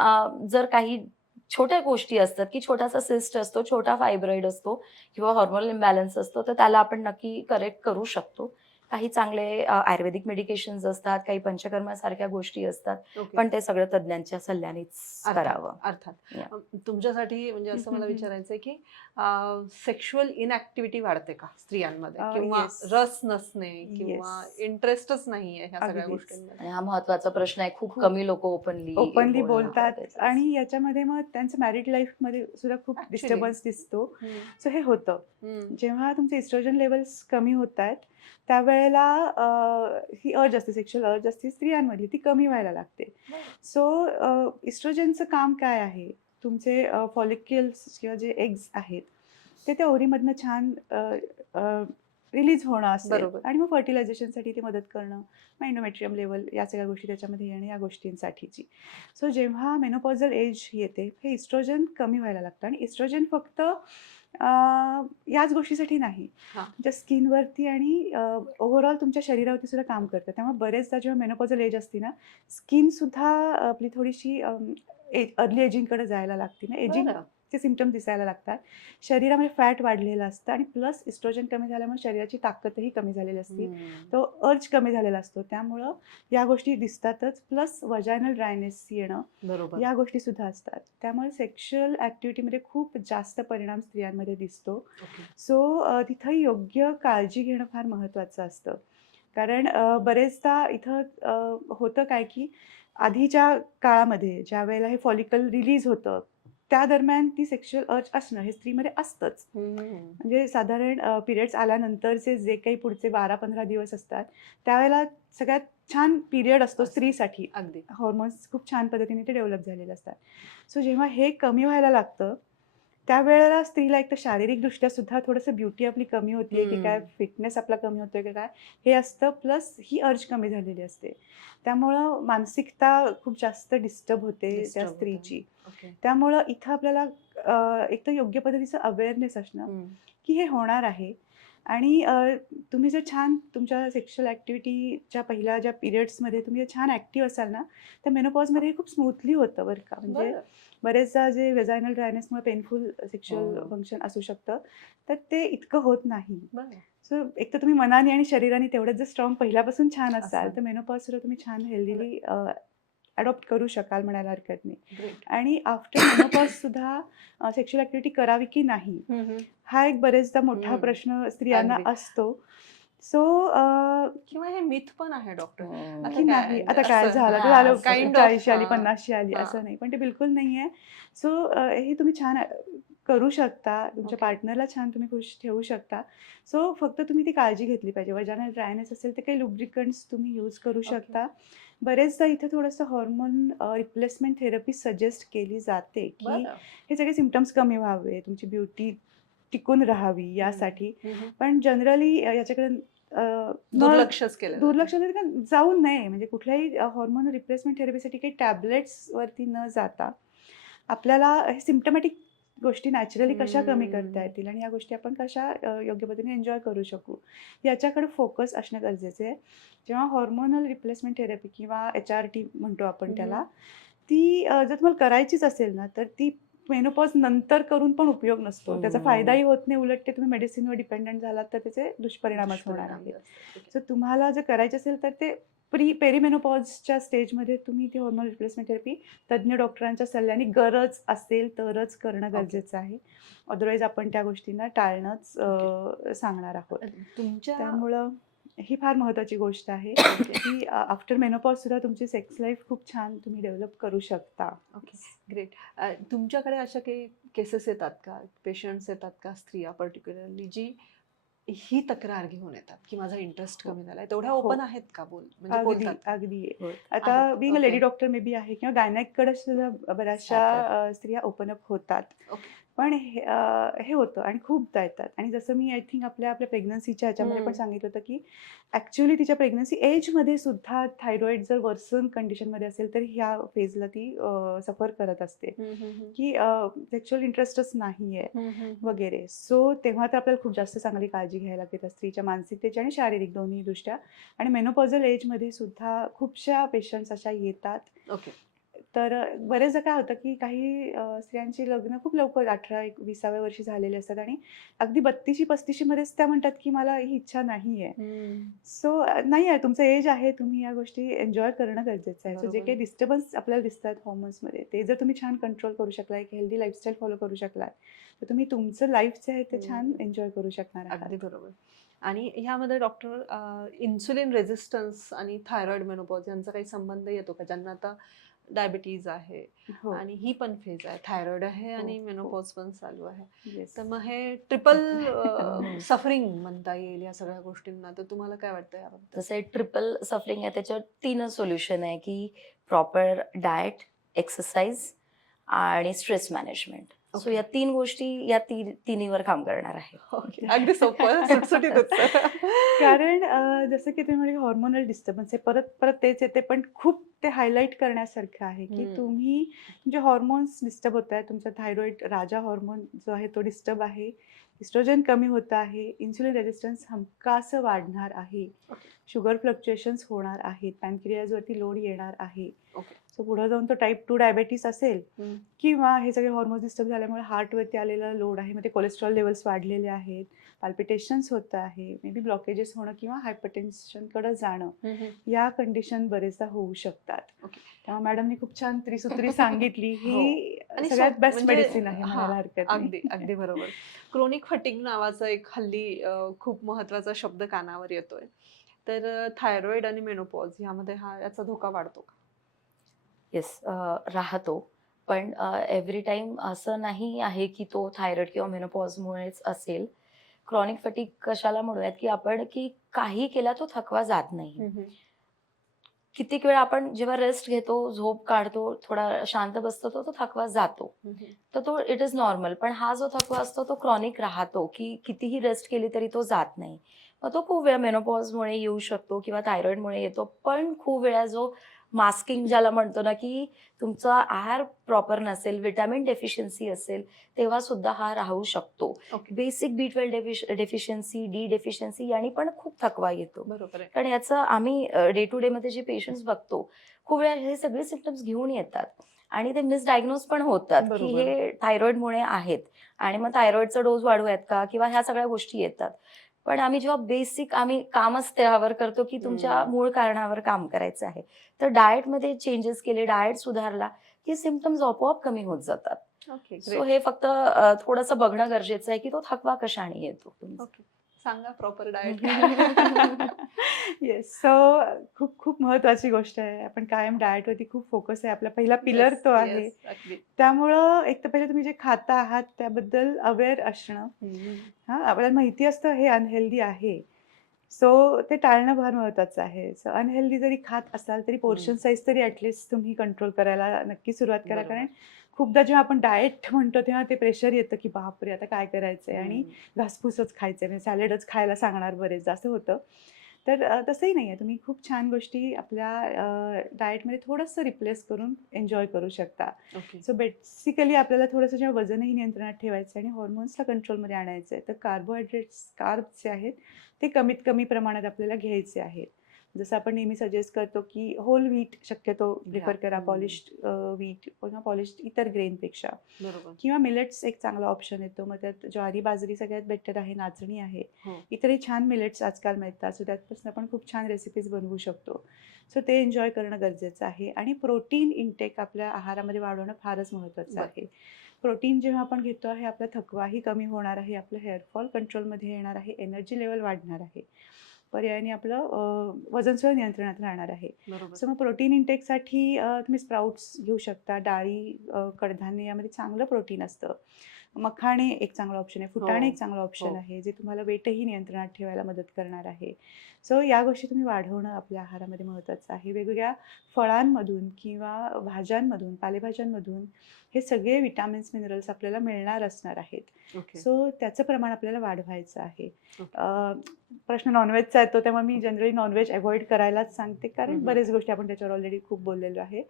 जर काही छोट्या गोष्टी असतात, की छोटासा सिस्ट असतो, छोटा फायब्रॉइड असतो किंवा हार्मोनल इम्बॅलन्स असतो, तर त्याला आपण नक्की करेक्ट करू शकतो. काही चांगले आयुर्वेदिक मेडिकेशन्स असतात, काही पंचकर्मासारख्या गोष्टी असतात, ओके. पण ते सगळं तज्ञांच्या सल्ल्यानेच करावं. अर्थात. Yeah. तुमच्यासाठी म्हणजे असं मला विचारायचंय की सेक्शुअल इनऍक्टिव्हिटी वाढते का स्त्रियांमध्ये किंवा Yes. रस नसणे किंवा Yes. इंटरेस्टच नाहीये ह्या सगळ्या अगदीच. गोष्टींमध्ये? आणि हा महत्वाचा प्रश्न आहे. खूप खूप कमी लोक ओपनली बोलतात, आणि याच्यामध्ये मग त्यांचं मॅरिड लाईफमध्ये सुद्धा खूप Actually. डिस्टर्बन्स दिसतो. सो हे होतं जेव्हा तुमचे इस्ट्रोजन लेवल्स कमी होत आहेत, त्यावेळेला ही अर्ज असते, सेक्शुअल अर्ज असते स्त्रियांमधली, ती कमी व्हायला लागते. सो इस्ट्रोजनचं काम काय आहे, तुमचे फॉलिक्युल्स किंवा जे एग्ज आहेत ते त्या ओव्हरीमधनं छान रिलीज रिलीज होणं असेल बरोबर. आणि मग फर्टिलायझेशनसाठी ते मदत करणं, मग एंडोमेट्रियम लेवल या सगळ्या गोष्टी त्याच्यामध्ये येणं या गोष्टींसाठीची. सो जेव्हा मेनोपॉझल एज येते हे इस्ट्रोजन कमी व्हायला लागतं आणि इस्ट्रोजन फक्त याच गोष्टीसाठी नाही, हां. तुमच्या स्किनवरती आणि ओव्हरऑल तुमच्या शरीरावरती सुद्धा काम करतं. त्यामुळे बरेचदा जेव्हा मेनोपॉझल एज असते ना, स्किनसुद्धा आपली थोडीशी अर्ली एजिंगकडे जायला लागते ना, बरं. एजिंगचे सिम्पटम दिसायला लागतात. शरीरामध्ये फॅट वाढलेलं असतं आणि प्लस इस्ट्रोजन कमी झाल्यामुळे शरीराची ताकदही कमी झालेली असते. तो अर्ज कमी झालेला असतो. त्यामुळं या गोष्टी दिसतातच. प्लस वजायनल ड्रायनेस येणं बरोबर. या गोष्टी सुद्धा असतात. त्यामुळे सेक्शुअल ॲक्टिव्हिटीमध्ये खूप जास्त परिणाम स्त्रियांमध्ये दिसतो. ओके. सो तिथं योग्य काळजी घेणं फार महत्त्वाचं असतं. कारण बरेचदा इथं होतं काय की आधीच्या काळामध्ये ज्यावेळेला हे फॉलिकल रिलीज होतं, त्या दरम्यान ती सेक्शुअल अर्ज असणं हे स्त्रीमध्ये असतंच. म्हणजे साधारण पिरियड्स आल्यानंतरचे जे काही पुढचे 12-15 दिवस असतात, त्यावेळेला सगळ्यात छान पिरियड असतो असतं. स्त्रीसाठी. अगदी. हॉर्मोन्स खूप छान पद्धतीने ते डेव्हलप झालेले असतात. सो जेव्हा हे कमी व्हायला लागतं, त्यावेळेला स्त्रीला एक तर शारीरिकदृष्ट्या सुद्धा थोडंसं ब्युटी आपली कमी होतीये की काय, फिटनेस आपला कमी होतोय की काय, हे असतं. प्लस ही अर्ज कमी झालेली असते. त्यामुळं मानसिकता खूप जास्त डिस्टर्ब होते त्या Disturb होते. स्त्रीची. ओके. त्यामुळं इथं आपल्याला एक तर योग्य पद्धतीचं अवेअरनेस असणं की हे होणार आहे आणि तुम्ही जर छान तुमच्या सेक्शुअल ॲक्टिव्हिटीच्या पहिल्या ज्या पिरियड्समध्ये तुम्ही जर छान ॲक्टिव्ह असाल ना, तर मेनोपॉजमध्ये हे खूप स्मूथली होतं बरं का. म्हणजे बरं. बरेचदा जे वेजायनल ड्रायनेसमुळे पेनफुल सेक्शुअल हो. फंक्शन असू शकतं, तर ते इतकं होत नाही. बरं. सो एक तर तुम्ही मनाने आणि शरीराने तेवढंच जर स्ट्रॉंग पहिल्यापासून छान असाल, असाल. तर मेनोपॉज सुद्धा तुम्ही छान हेल्दीली अडॉप्ट करू शकाल म्हणायला हरकत नाही. ग्रेट. आणि आफ्टर मेनोपॉज सुद्धा सेक्शुअल ॲक्टिव्हिटी करावी की नाही, हा एक बरेचदा मोठा प्रश्न स्त्रियांना अगदी. असतो. सो किंवा हे मिथ पण आहे डॉक्टर. आता की काय नाही, म्हणजे आता काय असं झालं, तर हां, झालं असं. kind of, 40शी आली, हां. 50शी आली, हां. असं नाही. पण ते बिलकुल नाही आहे. सो हे तुम्ही छान करू शकता. तुमच्या ओके. पार्टनरला छान तुम्ही खुश ठेवू शकता. सो फक्त तुम्ही ती काळजी घेतली पाहिजे. वजायनल ड्रायनेस असेल तर काही लुब्रिकंट्स तुम्ही यूज करू ओके. शकता. बरेचदा इथे थोडंसं हॉर्मोन रिप्लेसमेंट थेरपी सजेस्ट केली जाते, की बरं. हे सगळे सिम्पटम्स कमी व्हावे, तुमची ब्युटी टिकून राहावी यासाठी. हम्म. पण जनरली याच्याकडे दुर्लक्षच केलं जातं. दुर्लक्ष नाही का जाऊ नये. म्हणजे कुठल्याही हॉर्मोन रिप्लेसमेंट थेरपीसाठी काही टॅबलेट्सवरती न जाता आपल्याला हे सिम्पटमॅटिक गोष्टी नॅचरली कशा कमी करता येतील आणि या गोष्टी आपण कशा योग्य पद्धतीने एन्जॉय करू शकू, याच्याकडे फोकस असणं गरजेचं आहे. जेव्हा हॉर्मोनल रिप्लेसमेंट थेरपी किंवा HRT म्हणतो आपण त्याला, ती जर तुम्हाला करायचीच असेल ना, तर ती मेनोपॉज नंतर करून पण उपयोग नसतो. त्याचा फायदाही होत नाही. उलट ते तुम्ही मेडिसिनवर डिपेंडंट झालात तर त्याचे दुष्परिणामच होणार आहेत. सो तुम्हाला जर करायचे असेल तर ते पेरिमेनोपॉजच्या स्टेजमध्ये तुम्ही ती हॉर्मोन रिप्लेसमेंट थेरपी तज्ज्ञ डॉक्टरांच्या सल्ल्याने गरज असेल तरच करणं गरजेचं आहे. अदरवाईज आपण त्या गोष्टींना टाळणंच सांगणार आहोत. तुमच्या त्यामुळं ही फार महत्त्वाची गोष्ट आहे की आफ्टर मेनोपॉज सुद्धा तुमची सेक्स लाईफ खूप छान तुम्ही डेव्हलप करू शकता. ओके. ग्रेट. तुमच्याकडे अशा काही केसेस येतात का, पेशंट्स येतात का, स्त्रिया पर्टिक्युलरली जी ही तक्रार घेऊन येतात की माझा इंटरेस्ट हो. कमी झालाय, तेवढ्या हो. ओपन आहेत का म्हणजे अगदी बोलतात? अगदी आहे. होय. आता आहेत. Being a okay. Lady doctor may be आहे किंवा गायनॅककडे सुद्धा बऱ्याचशा स्त्रिया ओपन अप होतात. ओके. पण हे होतं आणि खूपदा येतात. आणि जसं मी आय थिंक आपल्या प्रेग्नन्सीच्या ह्याच्यामध्ये पण सांगितलं होतं की ॲक्च्युअली तिच्या प्रेग्नन्सी एजमध्ये सुद्धा थायरॉईड जर वर्सन कंडिशनमध्ये असेल तर ह्या फेजला ती सफर करत असते की सेक्शुअल इंटरेस्टच नाही आहे वगैरे. सो तेव्हा तर आपल्याला खूप जास्त चांगली काळजी घ्यायला लागते त्या स्त्रीच्या मानसिकतेची आणि शारीरिक दोन्ही दृष्ट्या. आणि मेनोपॉझल एजमध्ये सुद्धा खूपशा पेशंट्स अशा येतात. ओके. तर बरेचदा काय होतं की काही स्त्रियांची लग्न खूप लवकर 18-20व्या वर्षी झालेली असतात आणि अगदी 32-35मध्येच त्या म्हणतात की मला ही इच्छा नाही आहे. सो नाही आहे, तुमचं एज आहे, तुम्ही या गोष्टी एन्जॉय करणं गरजेचं आहे. सो जे बरोबर. काही डिस्टर्बन्स आपल्याला दिसतात हॉर्मोन्समध्ये ते जर तुम्ही छान कंट्रोल करू शकला, एक हेल्दी लाईफस्टाईल फॉलो करू शकलात, तर तुम्ही तुमचं लाईफ जे आहे ते छान एन्जॉय करू शकणार आहात. अगदी बरोबर. आणि ह्यामध्ये डॉक्टर इन्सुलिन रेझिस्टन्स आणि थायरॉइड मेनोपॉज यांचा काही संबंध येतो का, ज्यांना आता डायबिटीज आहे हो. आणि ही पण फेज आहे, थायरॉइड आहे हो, आणि हो. मेनोपॉज पण चालू आहे, येस. तर मग हे ट्रिपल सफरिंग म्हणता येईल या सगळ्या गोष्टींना, तर तुम्हाला काय वाटतं याबद्दल? तसं ट्रिपल सफरिंग आहे, त्याच्यावर 3च सोल्युशन आहे की प्रॉपर डाएट, एक्सरसाइज आणि स्ट्रेस मॅनेजमेंट. So Okay. या 3 गोष्टी या तिन्हीवर काम करणार आहे. ओके, अगदी सोपं सुटसुटीत उत्तर. कारण जसं की तुम्ही म्हणाले हॉर्मोनल डिस्टर्बन्स आहे, परत परत तेच येते, पण खूप ते हायलाईट करण्यासारखं आहे की तुम्ही तुमचे हॉर्मोन्स डिस्टर्ब होत आहे. तुमचा थायरॉइड राजा हॉर्मोन जो आहे तो डिस्टर्ब आहे, इस्ट्रोजन कमी होत आहे, इन्सुलिन रेजिस्टन्स हमखास वाढणार आहे, Okay. शुगर फ्लक्च्युएशन्स होणार आहेत, पॅनक्रियाजवरती लोड येणार आहे. Okay. सो पुढे जाऊन तो टाईप 2 डायबेटीस असेल हम्म. किंवा हे सगळे हॉर्मोन्स डिस्टर्ब झाल्यामुळे हार्टवरती आलेला लोड आहे, मग ते कोलेस्ट्रॉल लेवल्स वाढलेले आहेत, पाल्पिटेशन्स होत आहे, मे बी ब्लॉकेजेस होणं किंवा हायपरटेन्शनकडे जाणं, या कंडिशन बरेचदा होऊ शकतात. Okay. तेव्हा मॅडमनी खूप छान त्रिसूत्री सांगितली, ही आणि सगळ्यात बेस्ट म्हणजे मेडिसिन आहे म्हणायला हरकत अगदी नाही. अगदी बरोबर. क्रोनिक फटिग नावाचा एक हल्ली खूप महत्वाचा शब्द कानावर येतोय. तर थायरॉइड आणि मेनोपॉज यामध्ये याचा धोका वाढतो का? येस, राहतो. पण एव्हरी टाइम असं नाही आहे की तो थायरॉइड किंवा मेनोपॉजमुळेच असेल. क्रॉनिक फटीग कशाला म्हणूयात की आपण की काही केला तो थकवा जात नाही. कितीक वेळा आपण जेव्हा रेस्ट घेतो, झोप काढतो, थोडा शांत बसतो, तो थकवा जातो. तर तो इट इज नॉर्मल. पण हा जो थकवा असतो तो क्रॉनिक राहतो, की कितीही रेस्ट केली तरी तो जात नाही. मग तो खूप वेळा मेनोपॉजमुळे येऊ शकतो किंवा थायरॉइडमुळे येतो. पण खूप वेळा जो मास्किंग ज्याला म्हणतो ना, की तुमचा आहार प्रॉपर नसेल, व्हिटॅमिन डेफिशियन्सी असेल, तेव्हा सुद्धा हा राहू शकतो. Okay, basic B12 deficiency, D deficiency याने पण खूप थकवा येतो. बरोबर आहे. कारण याचं आम्ही डे टू डे मध्ये जे पेशंट्स बघतो, खूप वेळा हे सगळे सिम्पटम्स घेऊन येतात आणि ते मिसडायग्नोज पण होतात की बरोबर. हे थायरॉइडमुळे आहेत आणि मग थायरॉइडचा डोस वाढवूयात का किंवा ह्या सगळ्या गोष्टी येतात. पण आम्ही जेव्हा बेसिक आम्ही कामच त्यावर करतो की तुमच्या मूळ कारणावर काम करायचं आहे, तर डाएटमध्ये चेंजेस केले, डाएट सुधारला की सिम्पटम्स आपोआप कमी होत जातात. ओके, सो हे फक्त थोडंसं बघणं गरजेचं आहे की तो थकवा कशाने येतो. ओके, सांगा प्रॉपर डाएट. येस, सो खूप खूप महत्वाची गोष्ट आहे. आपण कायम डाएटवरती खूप फोकस आहे. आपला पहिला पिलर तो आहे. त्यामुळं एक तर पहिले तुम्ही जे खाता आहात त्याबद्दल अवेअर असणं. हां, आपल्याला माहिती असतं हे अनहेल्दी आहे. सो ते टाळणं फार महत्वाचं आहे. सो अनहेल्दी जरी खात असाल तरी पोर्शन साईज तरी ॲटलिस्ट तुम्ही कंट्रोल करायला नक्की सुरुवात करा. कारण खूपदा जेव्हा आपण डाएट म्हणतो तेव्हा ते प्रेशर येतं की बापरे आता काय करायचंय आणि घासपूसच खायचंय, म्हणजे सॅलडच खायला सांगणार बरेचदा असं होतं. तर तसंही नाही आहे. तुम्ही खूप छान गोष्टी आपल्या डाएटमध्ये थोडंसं रिप्लेस करून एन्जॉय करू शकता. ओके, सो बेसिकली आपल्याला थोडंसं जेव्हा वजनही नियंत्रणात ठेवायचं आहे आणि हॉर्मोन्सला कंट्रोलमध्ये आणायचं आहे, तर कार्ब्स जे आहेत ते कमीत कमी प्रमाणात आपल्याला घ्यायचे आहेत. जसं आपण नेहमी सजेस्ट करतो की होल व्हीट शक्यतो प्रिफर करा, पॉलिश्ड व्हीट किंवा पॉलिश्ड इतर ग्रेनपेक्षा, बरोबर. किंवा मिलेट्स एक चांगला ऑप्शन येतो. मग त्यात ज्वारी, बाजरी सगळ्यात बेटर आहे, नाचणी आहे, हो. इतरही छान मिलेट्स आजकाल मिळतात. सो त्यापासून आपण खूप छान रेसिपीज बनवू शकतो. सो ते एन्जॉय करणं गरजेचं आहे आणि प्रोटीन इंटेक आपल्या आहारामध्ये वाढवणं फारच महत्त्वाचं आहे. प्रोटीन जेव्हा आपण घेतो आहे, आपला थकवाही कमी होणार आहे, आपलं हेअरफॉल कंट्रोलमध्ये येणार आहे, एनर्जी लेवल वाढणार आहे, पर्यायाने आपलं वजनसुद्धा नियंत्रणात राहणार आहे. सो मग प्रोटीन इंटेकसाठी तुम्ही स्प्राउट्स घेऊ शकता. डाळी, कडधान्य यामध्ये चांगलं प्रोटीन असतं. मखाणे एक चांगला ऑप्शन आहे, फुटाणे एक चांगला ऑप्शन आहे, जे तुम्हाला वेटही नियंत्रणात ठेवायला मदत करणार आहे. सो या गोष्टी तुम्ही वाढवणं आपल्या आहारामध्ये महत्त्वाचं आहे. वेगवेगळ्या फळांमधून किंवा भाज्यांमधून, पालेभाज्यांमधून हे सगळे विटॅमिन्स, मिनरल्स आपल्याला मिळणार असणार आहेत. सो त्याचं प्रमाण आपल्याला वाढवायचं आहे. प्रश्न नॉनव्हेजचा येतो, त्यामुळे मी जनरली नॉनव्हेज अवॉइड करायलाच सांगते, कारण बरेच गोष्टी आपण त्याच्यावर ऑलरेडी खूप बोललेलो आहे.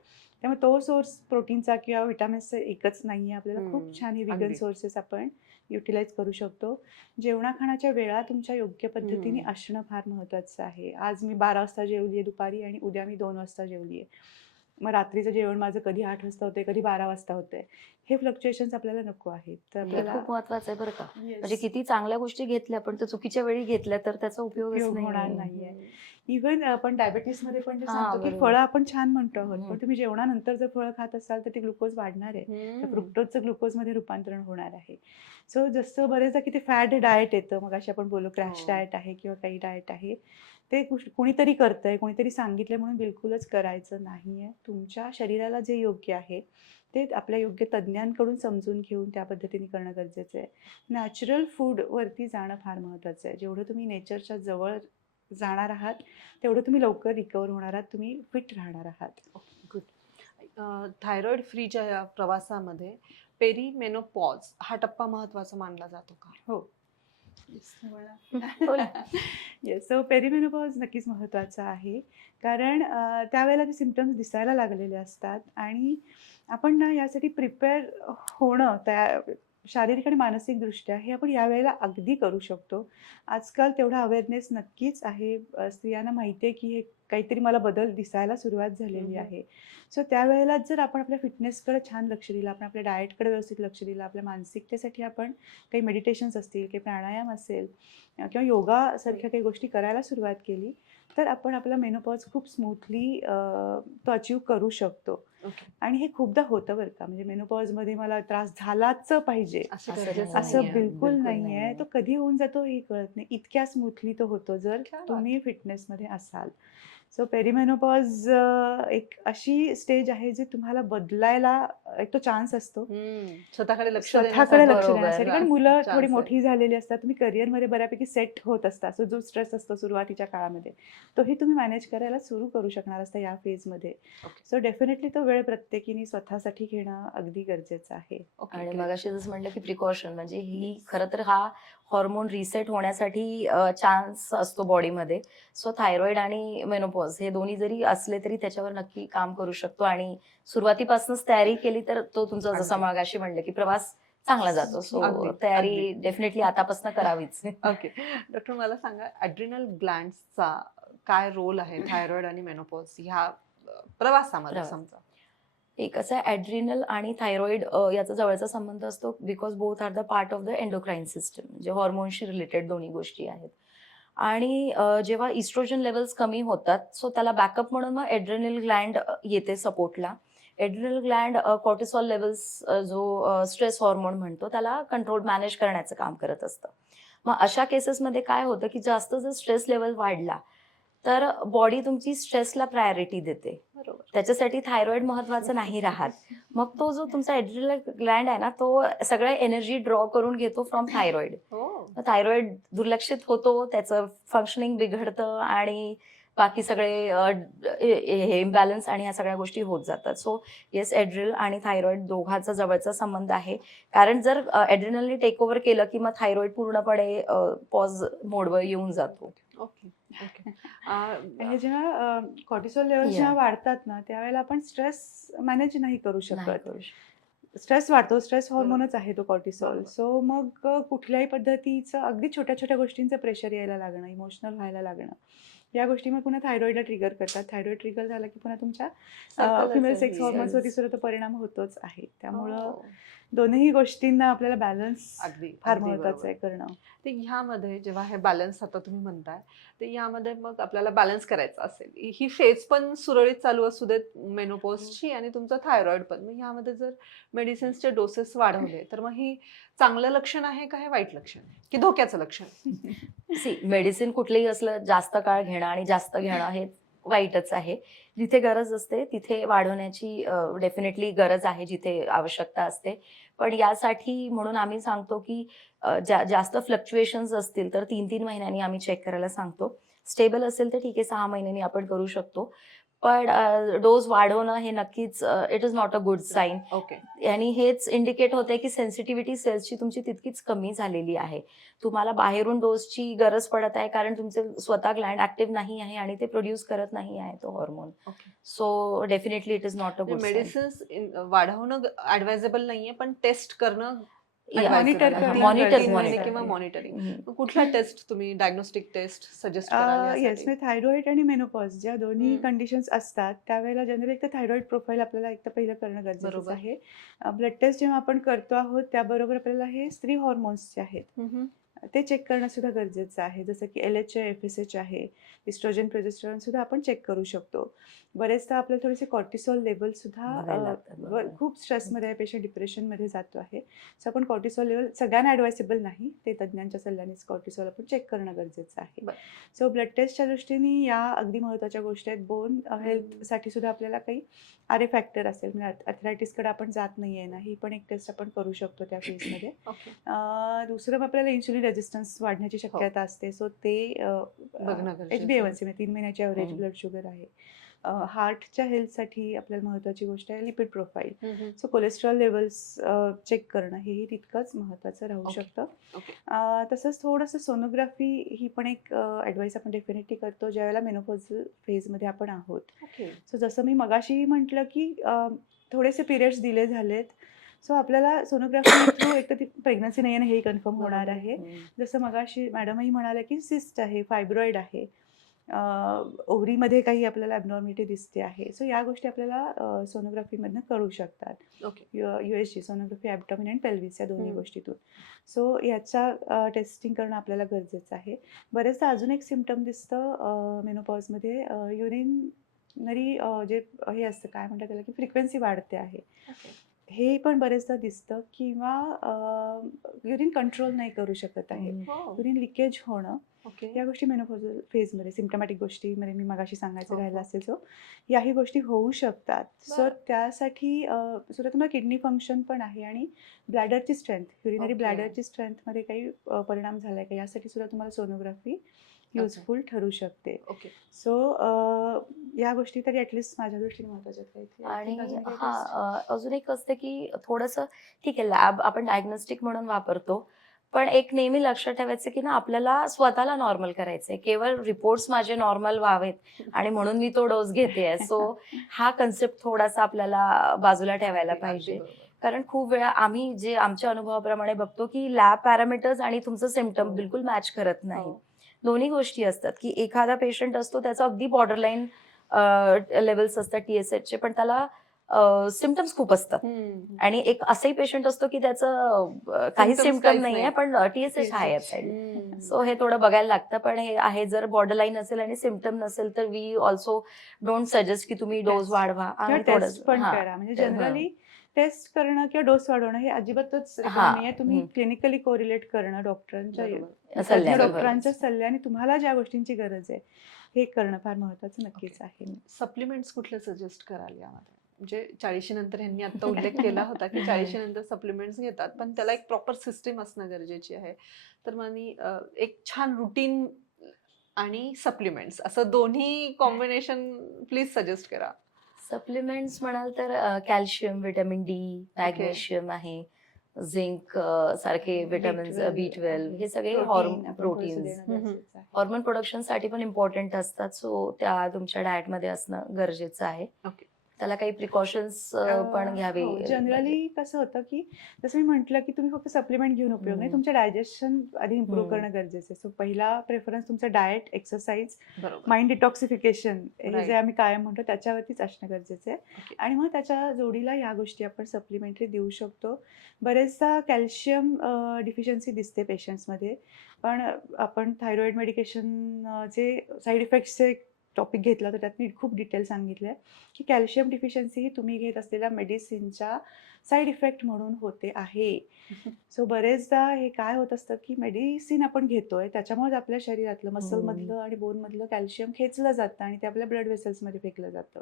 त्यामुळे तो सोर्स प्रोटीनचा किंवा विटॅमिन्सचा एकच नाही आहे. आपल्याला खूप छान हे विगन सोर्सेस आपण युटिलाइज करू शकतो. जेवणाखाण्याच्या वेळा तुमच्या योग्य पद्धतीने असणं फार महत्त्वाचं आहे. आज मी 12 वाजता जेवली आहे दुपारी आणि उद्या मी 2 वाजता जेवली आहे. मग रात्रीचं जेवण माझं कधी 8 वाजता होतंय, कधी 12 वाजता होतंय. हे फ्लक्च्युएशन्स आपल्याला नको आहेत. तर हे आपल्याला खूप महत्वाचं आहे बरं का. म्हणजे किती चांगल्या गोष्टी घेतल्या पण ते चुकीच्या वेळी घेतल्या तर त्याचा उपयोगच उपयोग होणार नाहीये. इव्हन आपण डायबिटीसमध्ये पण जे हां, सांगतो की बरोबर. फळं आपण छान म्हणतो आहोत, पण तुम्ही जेवणानंतर जर फळं खात असाल तर ते ग्लुकोज वाढणार आहे. तर फ्रुक्टोजचं ग्लुकोजमध्ये रूपांतरण होणार आहे. सो जसं बरेचदा की ते फॅट डाएट येतं, मग अशी आपण बोललो क्रॅश डाएट आहे किंवा काही डाएट आहे, ते कोणीतरी करतंय, कोणीतरी सांगितलं म्हणून बिलकुलच करायचं नाहीये. तुमच्या शरीराला जे योग्य आहे ते आपल्या योग्य तज्ज्ञांकडून समजून घेऊन त्या पद्धतीने करणं गरजेचं आहे. नॅचरल फूडवरती जाणं फार महत्त्वाचं आहे. जेवढं तुम्ही नेचरच्या जवळ जाणार आहात तेवढं तुम्ही लवकर रिकवर होणार आहात, तुम्ही फिट राहणार आहात. गुड. थायरॉइड फ्रीच्या या प्रवासामध्ये पेरिमेनोपॉज हा टप्पा महत्वाचा मानला जातो का? हो. बोला. येस, सो पेरिमेनोपॉज नक्कीच महत्त्वाचा आहे. कारण त्यावेळेला ते सिम्पटम्स दिसायला लागलेले असतात आणि आपण ना यासाठी प्रिपेअर होणं शारीरिक आणि मानसिकदृष्ट्या हे आपण यावेळेला अगदी करू शकतो. आजकाल तेवढा अवेअरनेस नक्कीच आहे. स्त्रियांना माहिती आहे की हे काहीतरी मला बदल दिसायला सुरुवात झालेली आहे. सो त्यावेळेलाच जर आपण आपल्या फिटनेसकडे छान लक्ष दिलं, आपण आपल्या डाएटकडे व्यवस्थित लक्ष दिलं, आपल्या मानसिकतेसाठी आपण काही मेडिटेशन्स असतील, काही प्राणायाम असेल किंवा योगासारख्या काही गोष्टी करायला सुरुवात केली, तर आपण आपला मेनोपॉज खूप स्मूथली तो अचीव्ह करू शकतो. ओके. आणि हे खूपदा होतं बरं का, म्हणजे मेनोपॉजमध्ये मला त्रास झालाच पाहिजे असं असं गरजेचं नाही असं नाहीये, बिलकुल बिलकुल नाहीये. नाहीये. तो कधी होऊन जातो हे कळत नाही. इतक्या स्मूथली तो होतो जर क्या बात. तुम्ही फिटनेसमध्ये असाल. सो पेरिमेनोपॉज एक अशी स्टेज आहे जी तुम्हाला बदलायला एक तो चान्स असतो. स्वतःकडे लक्ष स्वतःकडे देण्यासाठी लक्ष बरोबर. देण्यासाठी. कारण मुलं chance थोडी आहे. मोठी झालेली असतात. तुम्ही करिअरमध्ये बऱ्यापैकी सेट होत असता. सो जो स्ट्रेस असतो सुरुवातीच्या काळामध्ये, तोही तुम्ही मॅनेज करायला सुरू करू शकणार असता या फेजमध्ये. Okay. सो डेफिनेटली तो वेळ प्रत्येकीने स्वतःसाठी घेणं अगदी गरजेचं आहे. Okay, आणि great. मगाशी जसं म्हटलं की प्रिकॉशन म्हणजे ही खरं तर हा हॉर्मोन रिसेट होण्यासाठी चान्स असतो बॉडीमध्ये. सो थायरॉइड आणि मेनोपॉज हे दोन्ही जरी असले तरी त्याच्यावर नक्की काम करू शकतो आणि सुरुवातीपासूनच तयारी केली तर तो तुमचा जसा अगदी. मगाशी म्हणलं की प्रवास चांगला जातो. सो अगदी, तयारी अगदी. डेफिनेटली आतापासून करावीच. ओके. डॉक्टर मला सांगा, ॲड्रिनल ग्लँड्सचा काय रोल आहे थायरॉइड आणि मेनोपॉज ह्या प्रवासामध्ये प्रवास. समजा? एक असं ॲड्रिनल आणि थायरॉइड याचा जवळचा संबंध असतो because both are the part of the endocrine system, म्हणजे हॉर्मोनशी रिलेटेड दोन्ही गोष्टी आहेत. आणि जेव्हा इस्ट्रोजन लेवल्स कमी होतात सो त्याला बॅकअप म्हणून मग एड्रेनल ग्लँड येते सपोर्टला. एड्रेनल ग्लँड कॉर्टिसॉल लेवल्स जो स्ट्रेस हॉर्मोन म्हणतो त्याला कंट्रोल मॅनेज करण्याचं काम करत असतं. मग अशा केसेसमध्ये काय होतं की जास्त जर स्ट्रेस लेवल वाढला तर बॉडी तुमची स्ट्रेसला प्रायोरिटी देते. बरोबर. त्याच्यासाठी थायरॉइड महत्वाचं नाही राहत. मग तो जो तुमचा एड्रिनल ग्लँड आहे ना तो सगळ्या एनर्जी ड्रॉ करून घेतो फ्रॉम थायरॉइड. हो. थायरॉइड दुर्लक्षित होतो, त्याचं फंक्शनिंग बिघडतं आणि बाकी सगळे इम्बॅलन्स आणि ह्या सगळ्या गोष्टी होत जातात. सो येस, एड्रिनल आणि थायरॉइड दोघांचा जवळचा संबंध आहे. कारण जर एड्रिनलने टेक ओव्हर केलं की मग थायरॉइड पूर्णपणे पॉज मोडवर येऊन जातो. ओके. ओके. हे जेव्हा कॉर्टिसॉल लेवल्स जेव्हा वाढतात ना त्यावेळेला आपण स्ट्रेस मॅनेज नाही करू नाही शकत. करू शकत. स्ट्रेस वाढतो, स्ट्रेस हॉर्मोनच आहे तो कॉर्टिसॉल. बरोबर. सो मग कुठल्याही पद्धतीचं अगदी छोट्या छोट्या गोष्टींचं प्रेशर यायला लागणं, इमोशनल व्हायला लागणं, या गोष्टी मग पुन्हा थायरॉइडला ट्रिगर करतात. थायरॉइड ट्रिगर झाला की पुन्हा तुमच्या Circle फिमेल असेल सेक्स ही. हॉर्मोन्सवरती सुद्धा तो परिणाम होतोच आहे. त्यामुळं हो. दोन्ही गोष्टींना आपल्याला बॅलन्स अगदी फार अगदी महत्वाचं बरोबर. आहे करणं. ते ह्यामध्ये जेव्हा हे बॅलन्स आता तुम्ही म्हणताय, तर यामध्ये मग आपल्याला बॅलन्स करायचा असेल, ही फेज पण सुरळीत चालू असू देत मेनोपॉजची आणि तुमचं थायरॉइड पण. मग ह्यामध्ये जर मेडिसिन्सचे डोसेस वाढवले तर मग ही चांगलं लक्षण आहे का हे वाईट लक्षण आहे की धोक्याचं लक्षण? मेडिसिन कुठलंही असलं जास्त काळ घेणं आणि जास्त घेणं हे वाईटच आहे. जिथे गरज असते तिथे वाढवण्याची डेफिनेटली गरज आहे, जिथे आवश्यकता असते. पण यासाठी म्हणून आम्ही सांगतो की जास्त फ्लक्च्युएशन्स असतील तर 3-3 महिन्यांनी आम्ही चेक करायला सांगतो. स्टेबल असेल तर ठीक आहे 6 महिन्यांनी आपण करू शकतो. पण डोस वाढवणं हे नक्कीच it is not a good sign. Okay. आणि हेच इंडिकेट होते की सेन्सिटिव्हिटी सेल्सची तुमची तितकीच कमी झालेली आहे. तुम्हाला बाहेरून डोसची गरज पडत आहे कारण तुमचे स्वतः ग्लँड ऍक्टिव्ह नाही आहे आणि ते प्रोड्यूस करत नाही आहे तो hormone. Okay. So definitely it is not a good sign. Medicines वाढवणं ऍडवायझेबल नाहीये, पण टेस्ट करणं Yeah. Monitor advisable आहे. करणं Monitor, तीन महिने monitor. किंवा मॉनिटरिंग. हम्म. कुठला टेस्ट तुम्ही डायग्नोस्टिक टेस्ट सजेस्ट कराल येस, यासाठी? म्हणजे थायरॉइड आणि मेनोपॉज ज्या दोन्ही हम्म. कंडिशन्स असतात त्यावेळेला जनरली एक तर थायरॉइड प्रोफाईल आपल्याला एक तर पहिलं करणं गरजेचं बरोबर. आहे. ब्लड टेस्ट जेव्हा आपण करतो आहोत त्याबरोबर आपल्याला हे स्त्री हॉर्मोन्स जे आहेत हम्म. ते चेक करणं सुद्धा गरजेचं आहे. जसं की LH आहे, FSH आहे, इस्ट्रोजन, प्रोजेस्टेरॉन सुद्धा आपण चेक करू शकतो. बरेचदा आपल्याला थोडेसे कॉर्टिसॉल लेवल सुद्धा बघायला लागतात, बरोबर. खूप स्ट्रेसमध्ये आहे, पेशंट डिप्रेशनमध्ये जातो आहे. सो आपण कॉर्टिसॉल लेवल सगळ्यांना ॲडवायसेबल नाही, ते तज्ज्ञांच्या सल्ल्यानेच कॉर्टिसॉल आपण चेक करणं गरजेचं आहे. बरं. सो ब्लड टेस्टच्या दृष्टीने या अगदी महत्त्वाच्या गोष्टी आहेत. बोन हेल्थसाठी सुद्धा आपल्याला काही RA फॅक्टर असेल, म्हणजे अर्थरायटिसकडे आपण जात नाही आहे ना, ही पण एक टेस्ट आपण करू शकतो त्या फेजमध्ये. ओके. दुसरं आपल्याला इन्सुलिन रेजिस्टन्स वाढण्याची शक्यता असते. सो ते बघणं गरजेचं HbA1c 3 महिन्याची ॲव्हरेज हम्म. ब्लड शुगर आहे. हार्टच्या हेल्थसाठी आपल्याला महत्त्वाची गोष्ट आहे लिपिड प्रोफाईल. हम्म. सो कोलेस्ट्रॉल लेवल्स चेक करणं हेही तितकंच महत्त्वाचं राहू Okay. शकतं. Okay. तसंच थोडंसं सोनोग्राफी ही पण एक ॲडवाईस आपण डेफिनेटली करतो ज्यावेळेला मेनोपॉझल फेजमध्ये आपण आहोत. ओके. सो जसं मी मगाशी म्हटलं की थोडेसे पिरियड्स डिले झालेत, सो आपल्याला सोनोग्राफी थ्रू एक तर ती प्रेग्नन्सी नाही आहे ना हेही कन्फर्म होणार बरोबर. आहे. जसं मगाशी मॅडमही म्हणाल्या की सिस्ट आहे, फायब्रॉईड आहे, ओव्हरीमध्ये काही आपल्याला ॲबनॉर्मिलिटी दिसते आहे. सो या गोष्टी आपल्याला सोनोग्राफीमधनं कळू शकतात. Okay. USG sonography abdomen and pelvis या दोन्ही हम्म. गोष्टीतून. सो याचा टेस्टिंग करणं आपल्याला गरजेचं आहे. बरेचदा अजून एक सिम्पटम दिसतं मेनोपॉजमध्ये, युरिनरी जे हे असतं काय म्हणतात त्याला की फ्रिक्वेन्सी वाढते आहे. ओके. हे पण बरेचदा दिसतं किंवा युरिन कंट्रोल नाही करू शकत आहे. हो. युरिन लिकेज होणं ओके. या गोष्टी मेनोपॉझल फेजमध्ये सिम्पटमॅटिक गोष्टीमध्ये मी मगाशी सांगायचं हो, राहिलं हो. असेल, सो याही गोष्टी होऊ शकतात. सो बरं. त्यासाठी सुरुवातीला किडनी फंक्शन पण आहे आणि ब्लॅडरची स्ट्रेंथ, युरिनरी ओके. ब्लॅडरची स्ट्रेंथमध्ये काही परिणाम झाला आहे का यासाठी सुद्धा तुम्हाला सोनोग्राफी युजफुल ठरू शकते. ओके. सो या गोष्टी तरी ॲटलिस्ट माझ्या दृष्टीने महत्त्वाच्या आहेत. आणि अजून काही test? अजून एक असतं की थोडंसं ठीक आहे, लॅब आपण डायग्नोस्टिक म्हणून वापरतो, पण एक नेहमी लक्षात ठेवायचं की ना आपल्याला स्वतःला नॉर्मल करायचंय. केवळ रिपोर्ट्स माझे नॉर्मल व्हावेत आणि म्हणून मी तो डोस घेते. सो हा कन्सेप्ट थोडासा आपल्याला बाजूला ठेवायला अगदी पाहिजे. बरोबर. कारण खूप वेळा आम्ही जे आमच्या अनुभवाप्रमाणे बघतो की लॅब पॅरामीटर्स आणि तुमचं सिम्पटम हो. बिलकुल मॅच करत नाही. हो. दोन्ही गोष्टी असतात की एखादा पेशंट असतो त्याचा अगदी बॉर्डरलाईन लेवल्स असतात TSHचे, पण त्याला सिम्पटम्स खूप असतात. हम्म. आणि एक असंही पेशंट असतो की त्याचं काही Symptoms सिम्पटम काहीच नाहीये नाही. पण TSH हाय TSH. असेल. हम्म. सो हे थोडं बघायला लागतं. पण हे आहे जर बॉर्डरलाईन असेल आणि सिम्पटम नसेल तर वी ऑल्सो डोंट सजेस्ट की तुम्ही डोस Test. वाढवा किंवा आणि टेस्ट पण हां. करा. म्हणजे जनरली टेस्ट करणं किंवा डोस वाढवणं हे अजिबातच हां. रेकमेंड नाही आहे. तुम्ही हम्म. क्लिनिकली कोरिलेट करणं डॉक्टरांच्या बरोबर. तज्ञ सल्ल्याने, डॉक्टरांच्या सल्ल्याने तुम्हाला ज्या गोष्टींची गरज आहे हे करणं फार महत्त्वाचं नक्कीच आहे. सप्लिमेंट्स कुठले सजेस्ट कराल यामध्ये? म्हणजे 40 नंतर ह्यांनी आता उल्लेख केला होता की 40 नंतर सप्लिमेंट्स घेतात, पण त्याला एक प्रॉपर सिस्टीम असणं गरजेची आहे. तर मग एक छान रुटीन आणि सप्लिमेंट्स असं दोन्ही कॉम्बिनेशन प्लीज सजेस्ट करा. सप्लिमेंट्स म्हणाल तर कॅल्शियम, व्हिटॅमिन D, मॅग्नेशियम आहे, झिंक सारखे विटामिन्स, B12 हे सगळे प्रोटीन्स हॉर्मोन प्रोडक्शनसाठी पण इम्पॉर्टंट असतात. सो त्या तुमच्या डाएटमध्ये असणं गरजेचं आहे. ओके. त्याला काही प्रिकॉशन्स पण घ्यावे. जनरली कसं होतं की जसं मी म्हटलं की तुम्ही फक्त सप्लिमेंट घेऊन उपयोग नाही, तुमचं डायजेशन आधी इम्प्रूव्ह करणं गरजेचं आहे. सो पहिला प्रेफरन्स तुमचा डाएट, एक्सरसाइज, बरोबर. माइंड डिटॉक्सिफिकेशन हे Right. जे आम्ही कायम म्हणतो त्याच्यावरतीच असणं गरजेचं आहे. Okay. आणि मग त्याच्या जोडीला या गोष्टी आपण सप्लिमेंटरी देऊ शकतो. बरेचदा कॅल्शियम डिफिशियन्सी दिसते पेशंट्समध्ये, पण आपण थायरॉइड मेडिकेशनचे साईड इफेक्ट्सचे टॉपिक घेतला तर त्यात मी खूप डिटेल सांगितलं आहे की कॅल्शियम डिफिशियन्सी ही तुम्ही घेत असलेल्या मेडिसिनच्या साईड इफेक्ट म्हणून होते आहे. सो बरेचदा हे काय होत असतं की मेडिसिन आपण घेतोय त्याच्यामुळे आपल्या शरीरातलं मसलमधलं आणि बोनमधलं कॅल्शियम खेचलं जातं आणि ते आपल्या ब्लड वेसल्समध्ये फेकलं जातं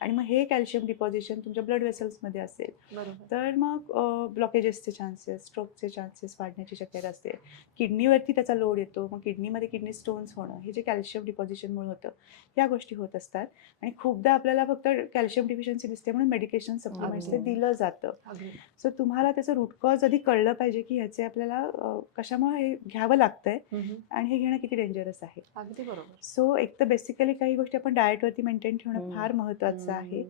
आणि मग हे कॅल्शियम डिपॉझिशन तुमच्या ब्लड वेसल्समध्ये असेल बरोबर. तर मग ब्लॉकेजेसचे चान्सेस, स्ट्रोकचे चान्सेस वाढण्याची शक्यता असते. किडनीवरती त्याचा लोड येतो, मग किडनीमध्ये किडनी स्टोन्स होणं हे जे कॅल्शियम डिपॉझिशनमुळे होतं या गोष्टी होत असतात. आणि खूपदा आपल्याला फक्त कॅल्शियम डिफिशियन्सी दिसते म्हणून मेडिकेशन सप्लिमेंट्स ते दिलं जातं. अगदी. सो तुम्हाला त्याचं रूट कॉज आधी कळलं पाहिजे की ह्याचे आपल्याला कशामुळे हे घ्यावं लागतंय आणि हे घेणं किती डेंजरस आहे. अगदी बरोबर. सो एक तर बेसिकली काही गोष्टी आपण डाएटवरती मेंटेन ठेवणं फार महत्त्वाचं आहे.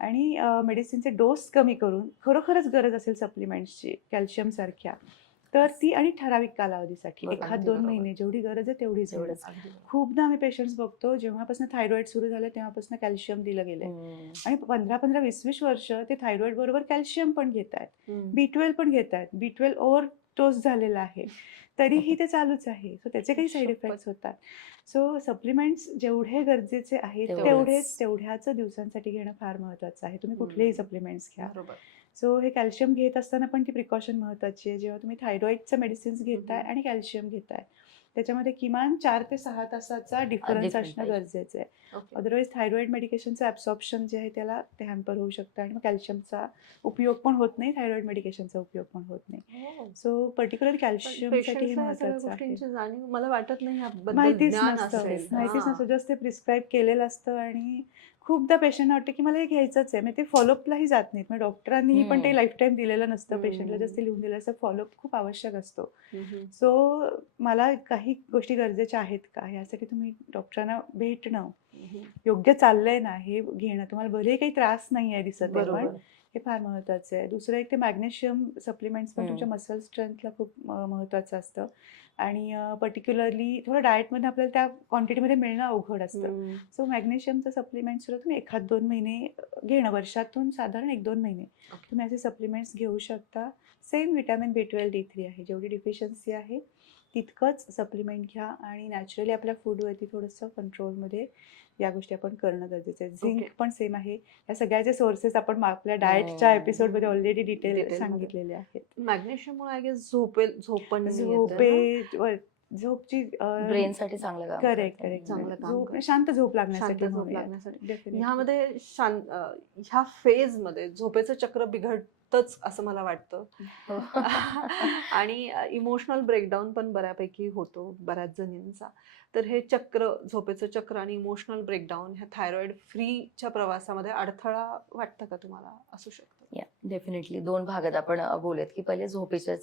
आणि मेडिसिनचे डोस कमी करून खरोखरच गरज असेल सप्लिमेंट्सची कॅल्शियम सारख्या तर ती आणि ठराविक कालावधीसाठी बरोबर. 1-2 महिने जेवढी गरज आहे तेवढीच घेणं. एवढंच. अगदी बरोबर. खूपदा आम्ही पेशंट्स बघतो जेव्हापासून थायरॉइड सुरू झालं तेव्हापासून कॅल्शियम दिलं गेलंय आणि 15-15, 20-20 वर्ष ते थायरॉइड बरोबर कॅल्शियम पण घेत आहेत, B12 पण घेत आहेत. B12 ओव्हर डोस झालेला आहे तरीही ते चालूच आहे. सो त्याचे काही साईड इफेक्ट्स होतात. सो सप्लिमेंट्स जेवढे गरजेचे आहेत तेवढ्याच दिवसांसाठी घेणं फार महत्त्वाचं आहे. तुम्ही कुठलेही सप्लिमेंट्स घ्या. बरोबर. सो हे कॅल्शियम घेत असताना पण ती प्रिकॉशन महत्त्वाची आहे. जेव्हा तुम्ही थायरॉइडचं मेडिसिन्स घेताय आणि कॅल्शियम घेताय त्याच्यामध्ये किमान 4 ते 6 तासाचा डिफरन्स असणं गरजेचं आहे. ओके. अदरवाईज थायरॉइड मेडिकेशनचं ॲब्सॉर्प्शन जे आहे त्याला ते हॅम्पर होऊ शकतं आणि मग कॅल्शियमचा उपयोग पण होत नाही, थायरॉइड मेडिकेशनचा उपयोग पण होत नाही. सो पर्टिक्युलर कॅल्शियमसाठी महत्त्वाचं आहे. जाणीव मला वाटत नाही याबद्दल माहितीच ज्ञान नसतं, असेल. माहितीच नसतं. जस्ट ते प्रिस्क्राईब केलेलं असतं आणि खूपदा पेशंटना वाटतं की मला हे घ्यायचंच आहे, मग ते फॉलोअपलाही जात नाहीत. मग डॉक्टरांनीही पण ते लाईफ टाईम दिलेलं नसतं पेशंटला, जसं लिहून दिलं असं फॉलोअप खूप आवश्यक असतो. सो मला काही गोष्टी गरजेच्या आहेत का, यासाठी तुम्ही डॉक्टरांना भेटणं, योग्य चाललंय ना हे घेणं, तुम्हाला भले काही त्रास नाही आहे दिसत आहे पण बरोबर. हे फार महत्त्वाचं आहे. दुसरं एक ते मॅग्नेशियम सप्लिमेंट्स पण तुमच्या मसल स्ट्रेंथला खूप महत्त्वाचं असतं आणि पर्टिक्युलरली थोडं डाएटमध्ये आपल्याला त्या क्वांटिटीमध्ये मिळणं अवघड असतं. सो मॅग्नेशियमचं सप्लिमेंट सुद्धा तुम्ही 1-2 महिने घेणं, वर्षातून साधारण 1-2 महिने तुम्ही असे सप्लिमेंट्स घेऊ शकता. सेम व्हिटॅमिन B12, D3 आहे, जेवढी डिफिशियन्सी आहे तितकंच सप्लिमेंट घ्या आणि नॅचरली आपल्या फूडवरती थोडंसं कंट्रोलमध्ये या गोष्टी आपण करणं गरजेचं आहे. झिंक पण सेम आहे. या सगळ्याचे सोर्सेस आपण आपल्या डाएटच्या एपिसोडमध्ये ऑलरेडी डिटेल सांगितलेले आहेत. मॅग्नेशियममुळे आय गेस झोप पण येते ना? झोपची ब्रेनसाठी चांगलं काम करेक्ट करतं. चांगलं काम झोप, करतं. शांत झोप लागण्यासाठी शांत झोप म्हणूयात. लागण्यासाठी. Definitely. ह्यामध्ये ह्या फेज मध्ये झोपेचं चक्र बिघडतच असं मला वाटतं. हो. आणि इमोशनल ब्रेकडाऊन पण बऱ्यापैकी होतो बऱ्याच जणींचा. तर हे चक्र, झोपेचं चक्र आणि इमोशनल ब्रेकडाऊन ह्या थायरॉइड फ्रीच्या प्रवासामध्ये अडथळा वाटतं का तुम्हाला? असू शकतं. या डेफिनेटली 2 भागात आपण बोलूयात की पहिले झोपेच्या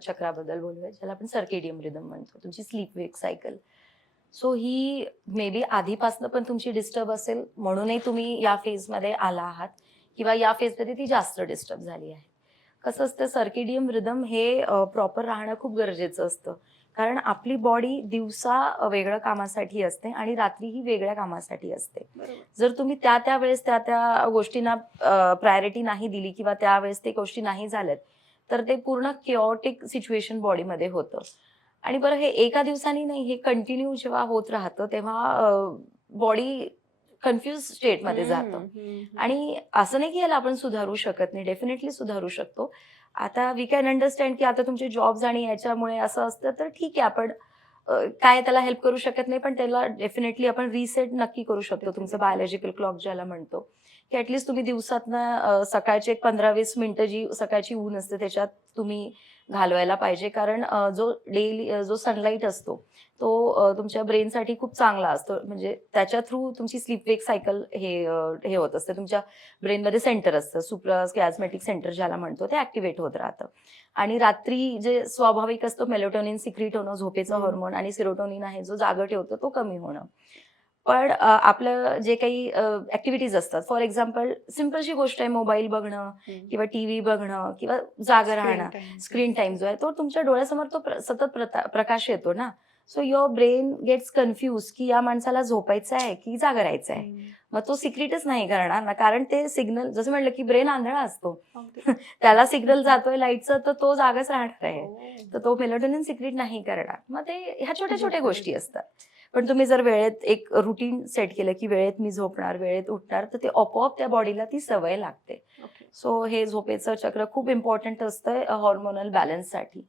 चक्राबद्दल बोलूयात, ज्याला आपण सर्केडियम रिदम म्हणतो, तुमची sleep wake cycle. So he may be आधीपासून पण तुमची डिस्टर्ब असेल म्हणूनही तुम्ही या फेजमध्ये आला आहात, किंवा या फेजमध्ये ती जास्त डिस्टर्ब झाली आहे. कसं असतं, सर्केडियम रिदम हे प्रॉपर राहणं खूप गरजेचं असतं, कारण आपली बॉडी दिवसा वेगळ्या कामासाठी असते आणि रात्रीही वेगळ्या कामासाठी असते. जर तुम्ही त्या वेळेस त्या गोष्टींना प्रायोरिटी नाही दिली किंवा त्यावेळेस ते गोष्टी नाही झाल्यात, तर ते पूर्ण किओटिक सिच्युएशन बॉडीमध्ये होतं. आणि बरं, हे एका दिवसाने नाही, हे कंटिन्यू जेव्हा होत राहतं तेव्हा बॉडी कन्फ्युज स्टेटमध्ये जातं. आणि असं नाही की याला आपण सुधारू शकत नाही, डेफिनेटली सुधारू शकतो. आता वी कॅन अंडरस्टँड की आता तुमचे जॉब्स आणि याच्यामुळे असं असतं, तर ठीक आहे, आपण काय त्याला हेल्प करू शकत नाही, पण त्याला डेफिनेटली आपण रिसेट नक्की करू शकतो, तुमचं बायोलॉजिकल क्लॉक ज्याला म्हणतो, की ॲटलिस्ट तुम्ही दिवसातनं सकाळचे 15-20 मिनिटं जी सकाळची ऊन असते त्याच्यात तुम्ही घालवायला पाहिजे. कारण जो सनलाईट असतो तो तुमच्या ब्रेनसाठी खूप चांगला असतो. म्हणजे त्याच्या थ्रू तुमची स्लीप वेक सायकल हे होत असते. तुमच्या ब्रेनमध्ये सेंटर असतं, सुप्रास्कियाझमॅटिक सेंटर ज्याला म्हणतो, ते ऍक्टिव्हेट होत राहतं. आणि रात्री जे स्वाभाविक असतं मेलोटोनिन सिक्रीट होणं, झोपेचं हॉर्मोन, आणि सिरोटोनिन आहे जो जागं ठेवतो, तो कमी होणं. पण आपलं जे काही ऍक्टिव्हिटीज असतात, फॉर एक्झाम्पल सिम्पलशी गोष्ट आहे, मोबाईल बघणं किंवा टीव्ही बघणं किंवा जागं राहणं, स्क्रीन टाइम जो आहे तो तुमच्या डोळ्यासमोर तो सतत प्रकाश येतो ना. So your brain gets confuse की या माणसाला झोपायचं आहे की जागं राहायचं आहे. मग तो सिक्रीटच नाही करणार ना, कारण ते सिग्नल, जसं म्हटलं की ब्रेन आंधळा असतो, त्याला सिग्नल जातोय लाईटचं, तर तो जागाच राहणार आहे, तर तो मेलोटोनिन सिक्रीट नाही करणार. मग ते ह्या छोट्या छोट्या गोष्टी असतात. पण तुम्ही जर वेळेत एक रुटीन सेट केलं की वेळेत मी झोपणार, वेळेत उठणार, तर ते आपोआप त्या बॉडीला ती सवय लागते. सो हे झोपेचं चक्र खूप इम्पॉर्टंट असतं हॉर्मोनल बॅलन्ससाठी.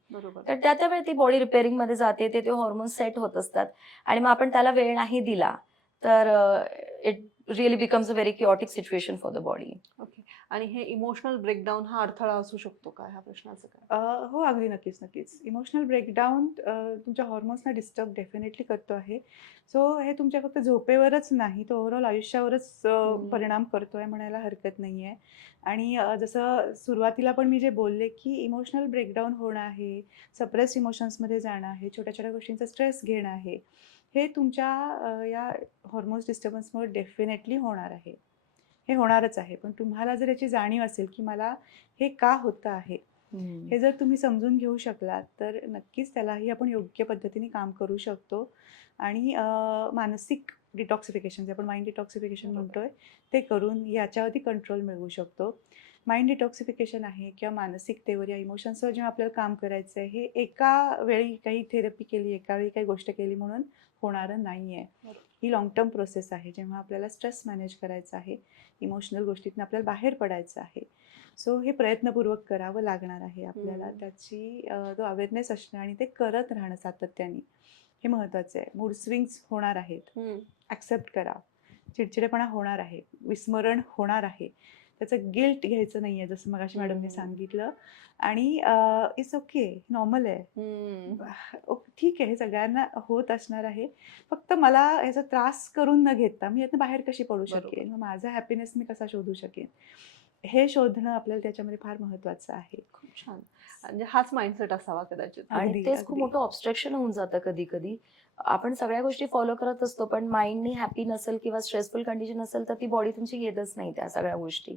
तर त्या वेळी ती बॉडी रिपेअरिंग मध्ये जाते, ते हॉर्मोन्स सेट होत असतात, आणि मग आपण त्याला वेळ नाही दिला तर it really becomes a very chaotic situation for the body. Okay. आणि हे इमोशनल ब्रेकडाऊन हा अडथळा असू शकतो का ह्या प्रश्नाचं काय? हो, अगदी नक्कीच. इमोशनल ब्रेकडाऊन तुमच्या हॉर्मोन्सना डिस्टर्ब डेफिनेटली करतो आहे. सो हे तुमच्या फक्त झोपेवरच नाही, तर ओव्हरऑल आयुष्यावरच परिणाम करतोय म्हणायला हरकत नाही आहे. आणि जसं सुरुवातीला पण मी जे बोलले की इमोशनल ब्रेकडाऊन होणं आहे, सप्रेस्ड इमोशन्समध्ये जाणं आहे, छोट्या छोट्या गोष्टींचा स्ट्रेस घेणं आहे, हे तुमच्या या हॉर्मोन्स डिस्टर्बन्समुळे डेफिनेटली होणार आहे. हे होणारच आहे. पण तुम्हाला जर याची जाणीव असेल की मला हे का होतं आहे, हे जर तुम्ही समजून घेऊ शकलात, तर नक्कीच त्यालाही आपण योग्य पद्धतीने काम करू शकतो. आणि मानसिक डिटॉक्सिफिकेशन, जे आपण माइंड डिटॉक्सिफिकेशन म्हणतोय, ते करून याच्यावरती कंट्रोल मिळवू शकतो. माइंड डिटॉक्सिफिकेशन आहे किंवा मानसिकतेवर या इमोशन्सवर जेव्हा आपल्याला काम करायचं आहे, हे एका वेळी काही थेरपी केली, एका वेळी काही गोष्ट केली म्हणून होणारं नाही आहे. ही लॉंग टर्म प्रोसेस आहे, जेव्हा आपल्याला स्ट्रेस मॅनेज करायचा आहे, इमोशनल गोष्टीतून आपल्याला बाहेर पडायचं आहे. सो हे प्रयत्नपूर्वक करावं लागणार आहे आपल्याला. त्याची तो अवेअरनेस असणं आणि ते करत राहणं सातत्याने, हे महत्त्वाचं आहे. मूड स्विंग्स होणार आहेत, ॲक्सेप्ट करा. चिडचिडेपणा होणार आहे, विस्मरण होणार आहे, त्याचं गिल्ट घ्यायचं नाहीये, जसं मगाशी मॅडमने सांगितलं. आणि इट्स ओके, नॉर्मल आहे. ठीक आहे, हे सगळ्यांना होत असणार आहे. फक्त मला ह्याचा त्रास करून न घेता मी यातनं बाहेर कशी पडू बरोबर. शकेन, मग माझा हॅपीनेस मी कसा शोधू शकेन, हे शोधणं आपल्याला त्याच्यामध्ये फार महत्वाचं आहे. खूप छान. म्हणजे हाच माइंडसेट असावा कदाचित. आणि अगदी, तेच खूप अगदी. मोठं ऑब्स्ट्रक्शन होऊन जातं कधी कधी. आपण सगळ्या गोष्टी फॉलो करत असतो, पण माइंडनी हॅपी नसेल किंवा स्ट्रेसफुल कंडिशन असेल तर ती बॉडी तुमची घेतच नाही त्या सगळ्या गोष्टी.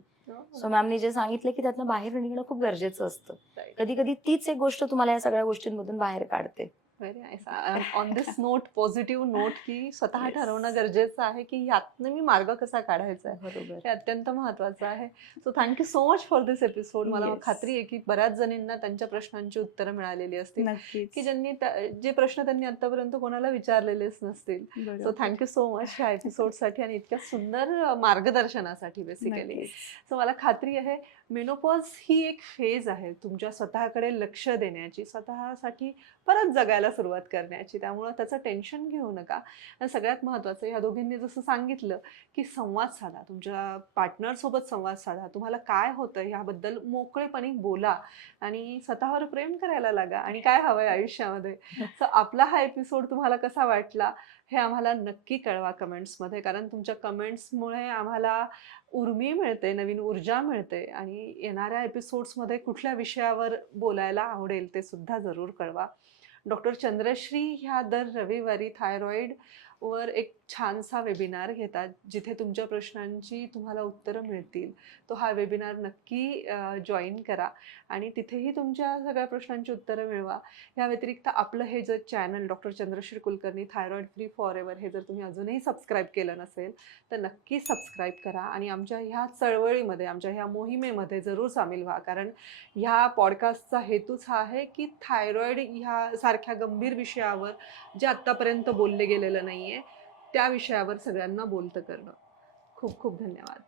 सो मॅमनी जे सांगितलं की त्यातनं बाहेर निघणं खूप गरजेचं असतं. कधी कधी तीच एक गोष्ट तुम्हाला या सगळ्या गोष्टींमधून बाहेर काढते. Very nice. On this note, positive note, की स्वतः Yes. ठरवणं गरजेचं आहे की ह्यातनं मी मार्ग कसा काढायचा आहे, बरोबर. हे अत्यंत महत्वाचं आहे. So thank you so much for this episode. मला Yes. खात्री आहे की बऱ्याच जणींना त्यांच्या प्रश्नांची उत्तरं मिळालेली असतील, नक्कीच. की ज्यांनी जे प्रश्न त्यांनी आतापर्यंत कोणाला विचारलेलेच नसतील. बरोबर. सो थँक्यू सो मच ह्या एपिसोडसाठी आणि इतक्या सुंदर मार्गदर्शनासाठी बेसिकली. नक्कीच. सो मला खात्री आहे मेनोपॉज ही एक फेज आहे तुमच्या स्वतःकडे लक्ष देण्याची, स्वतःसाठी परत जगायला सुरुवात करण्याची. त्यामुळं त्याचं टेन्शन घेऊ नका. आणि सगळ्यात महत्त्वाचं, ह्या दोघींनी जसं सांगितलं की संवाद साधा, तुमच्या पार्टनरसोबत संवाद साधा, तुम्हाला काय होतं ह्याबद्दल मोकळेपणी बोला आणि स्वतःवर प्रेम करायला लागा. आणि काय हवंय आयुष्यामध्ये. सो आपला हा एपिसोड तुम्हाला कसा वाटला हे आम्हाला नक्की कळवा कमेंट्समध्ये, कारण तुमच्या कमेंट्समुळे आम्हाला उर्मी मिळते, नवीन ऊर्जा मिळते. आणि येणाऱ्या एपिसोड्समध्ये कुठल्या विषयावर बोलायला आवडेल ते सुद्धा जरूर कळवा. डॉक्टर चंद्रश्री ह्या दर रविवारी थायरॉइड वर एक छानसा वेबिनार घेतात, जिथे तुमच्या प्रश्नांची तुम्हाला उत्तरं मिळतील. तो हा वेबिनार नक्की जॉईन करा आणि तिथेही तुमच्या सगळ्या प्रश्नांची उत्तरं मिळवा. या व्यतिरिक्त आपलं हे जर channel doctor Chandrashree Kulkarni thyroid free forever हे जर तुम्ही अजूनही सबस्क्राईब केलं नसेल तर नक्की सबस्क्राईब करा आणि आमच्या ह्या चळवळीमध्ये, आमच्या ह्या मोहिमेमध्ये जरूर सामील व्हा. कारण ह्या पॉडकास्टचा हेतूच हा आहे की थायरॉइड ह्या सारख्या गंभीर विषयावर जे आत्तापर्यंत बोलले गेलेलं नाही आहे त्या विषयावर सगळ्यांना बोलतं करणं. खूप खूप धन्यवाद.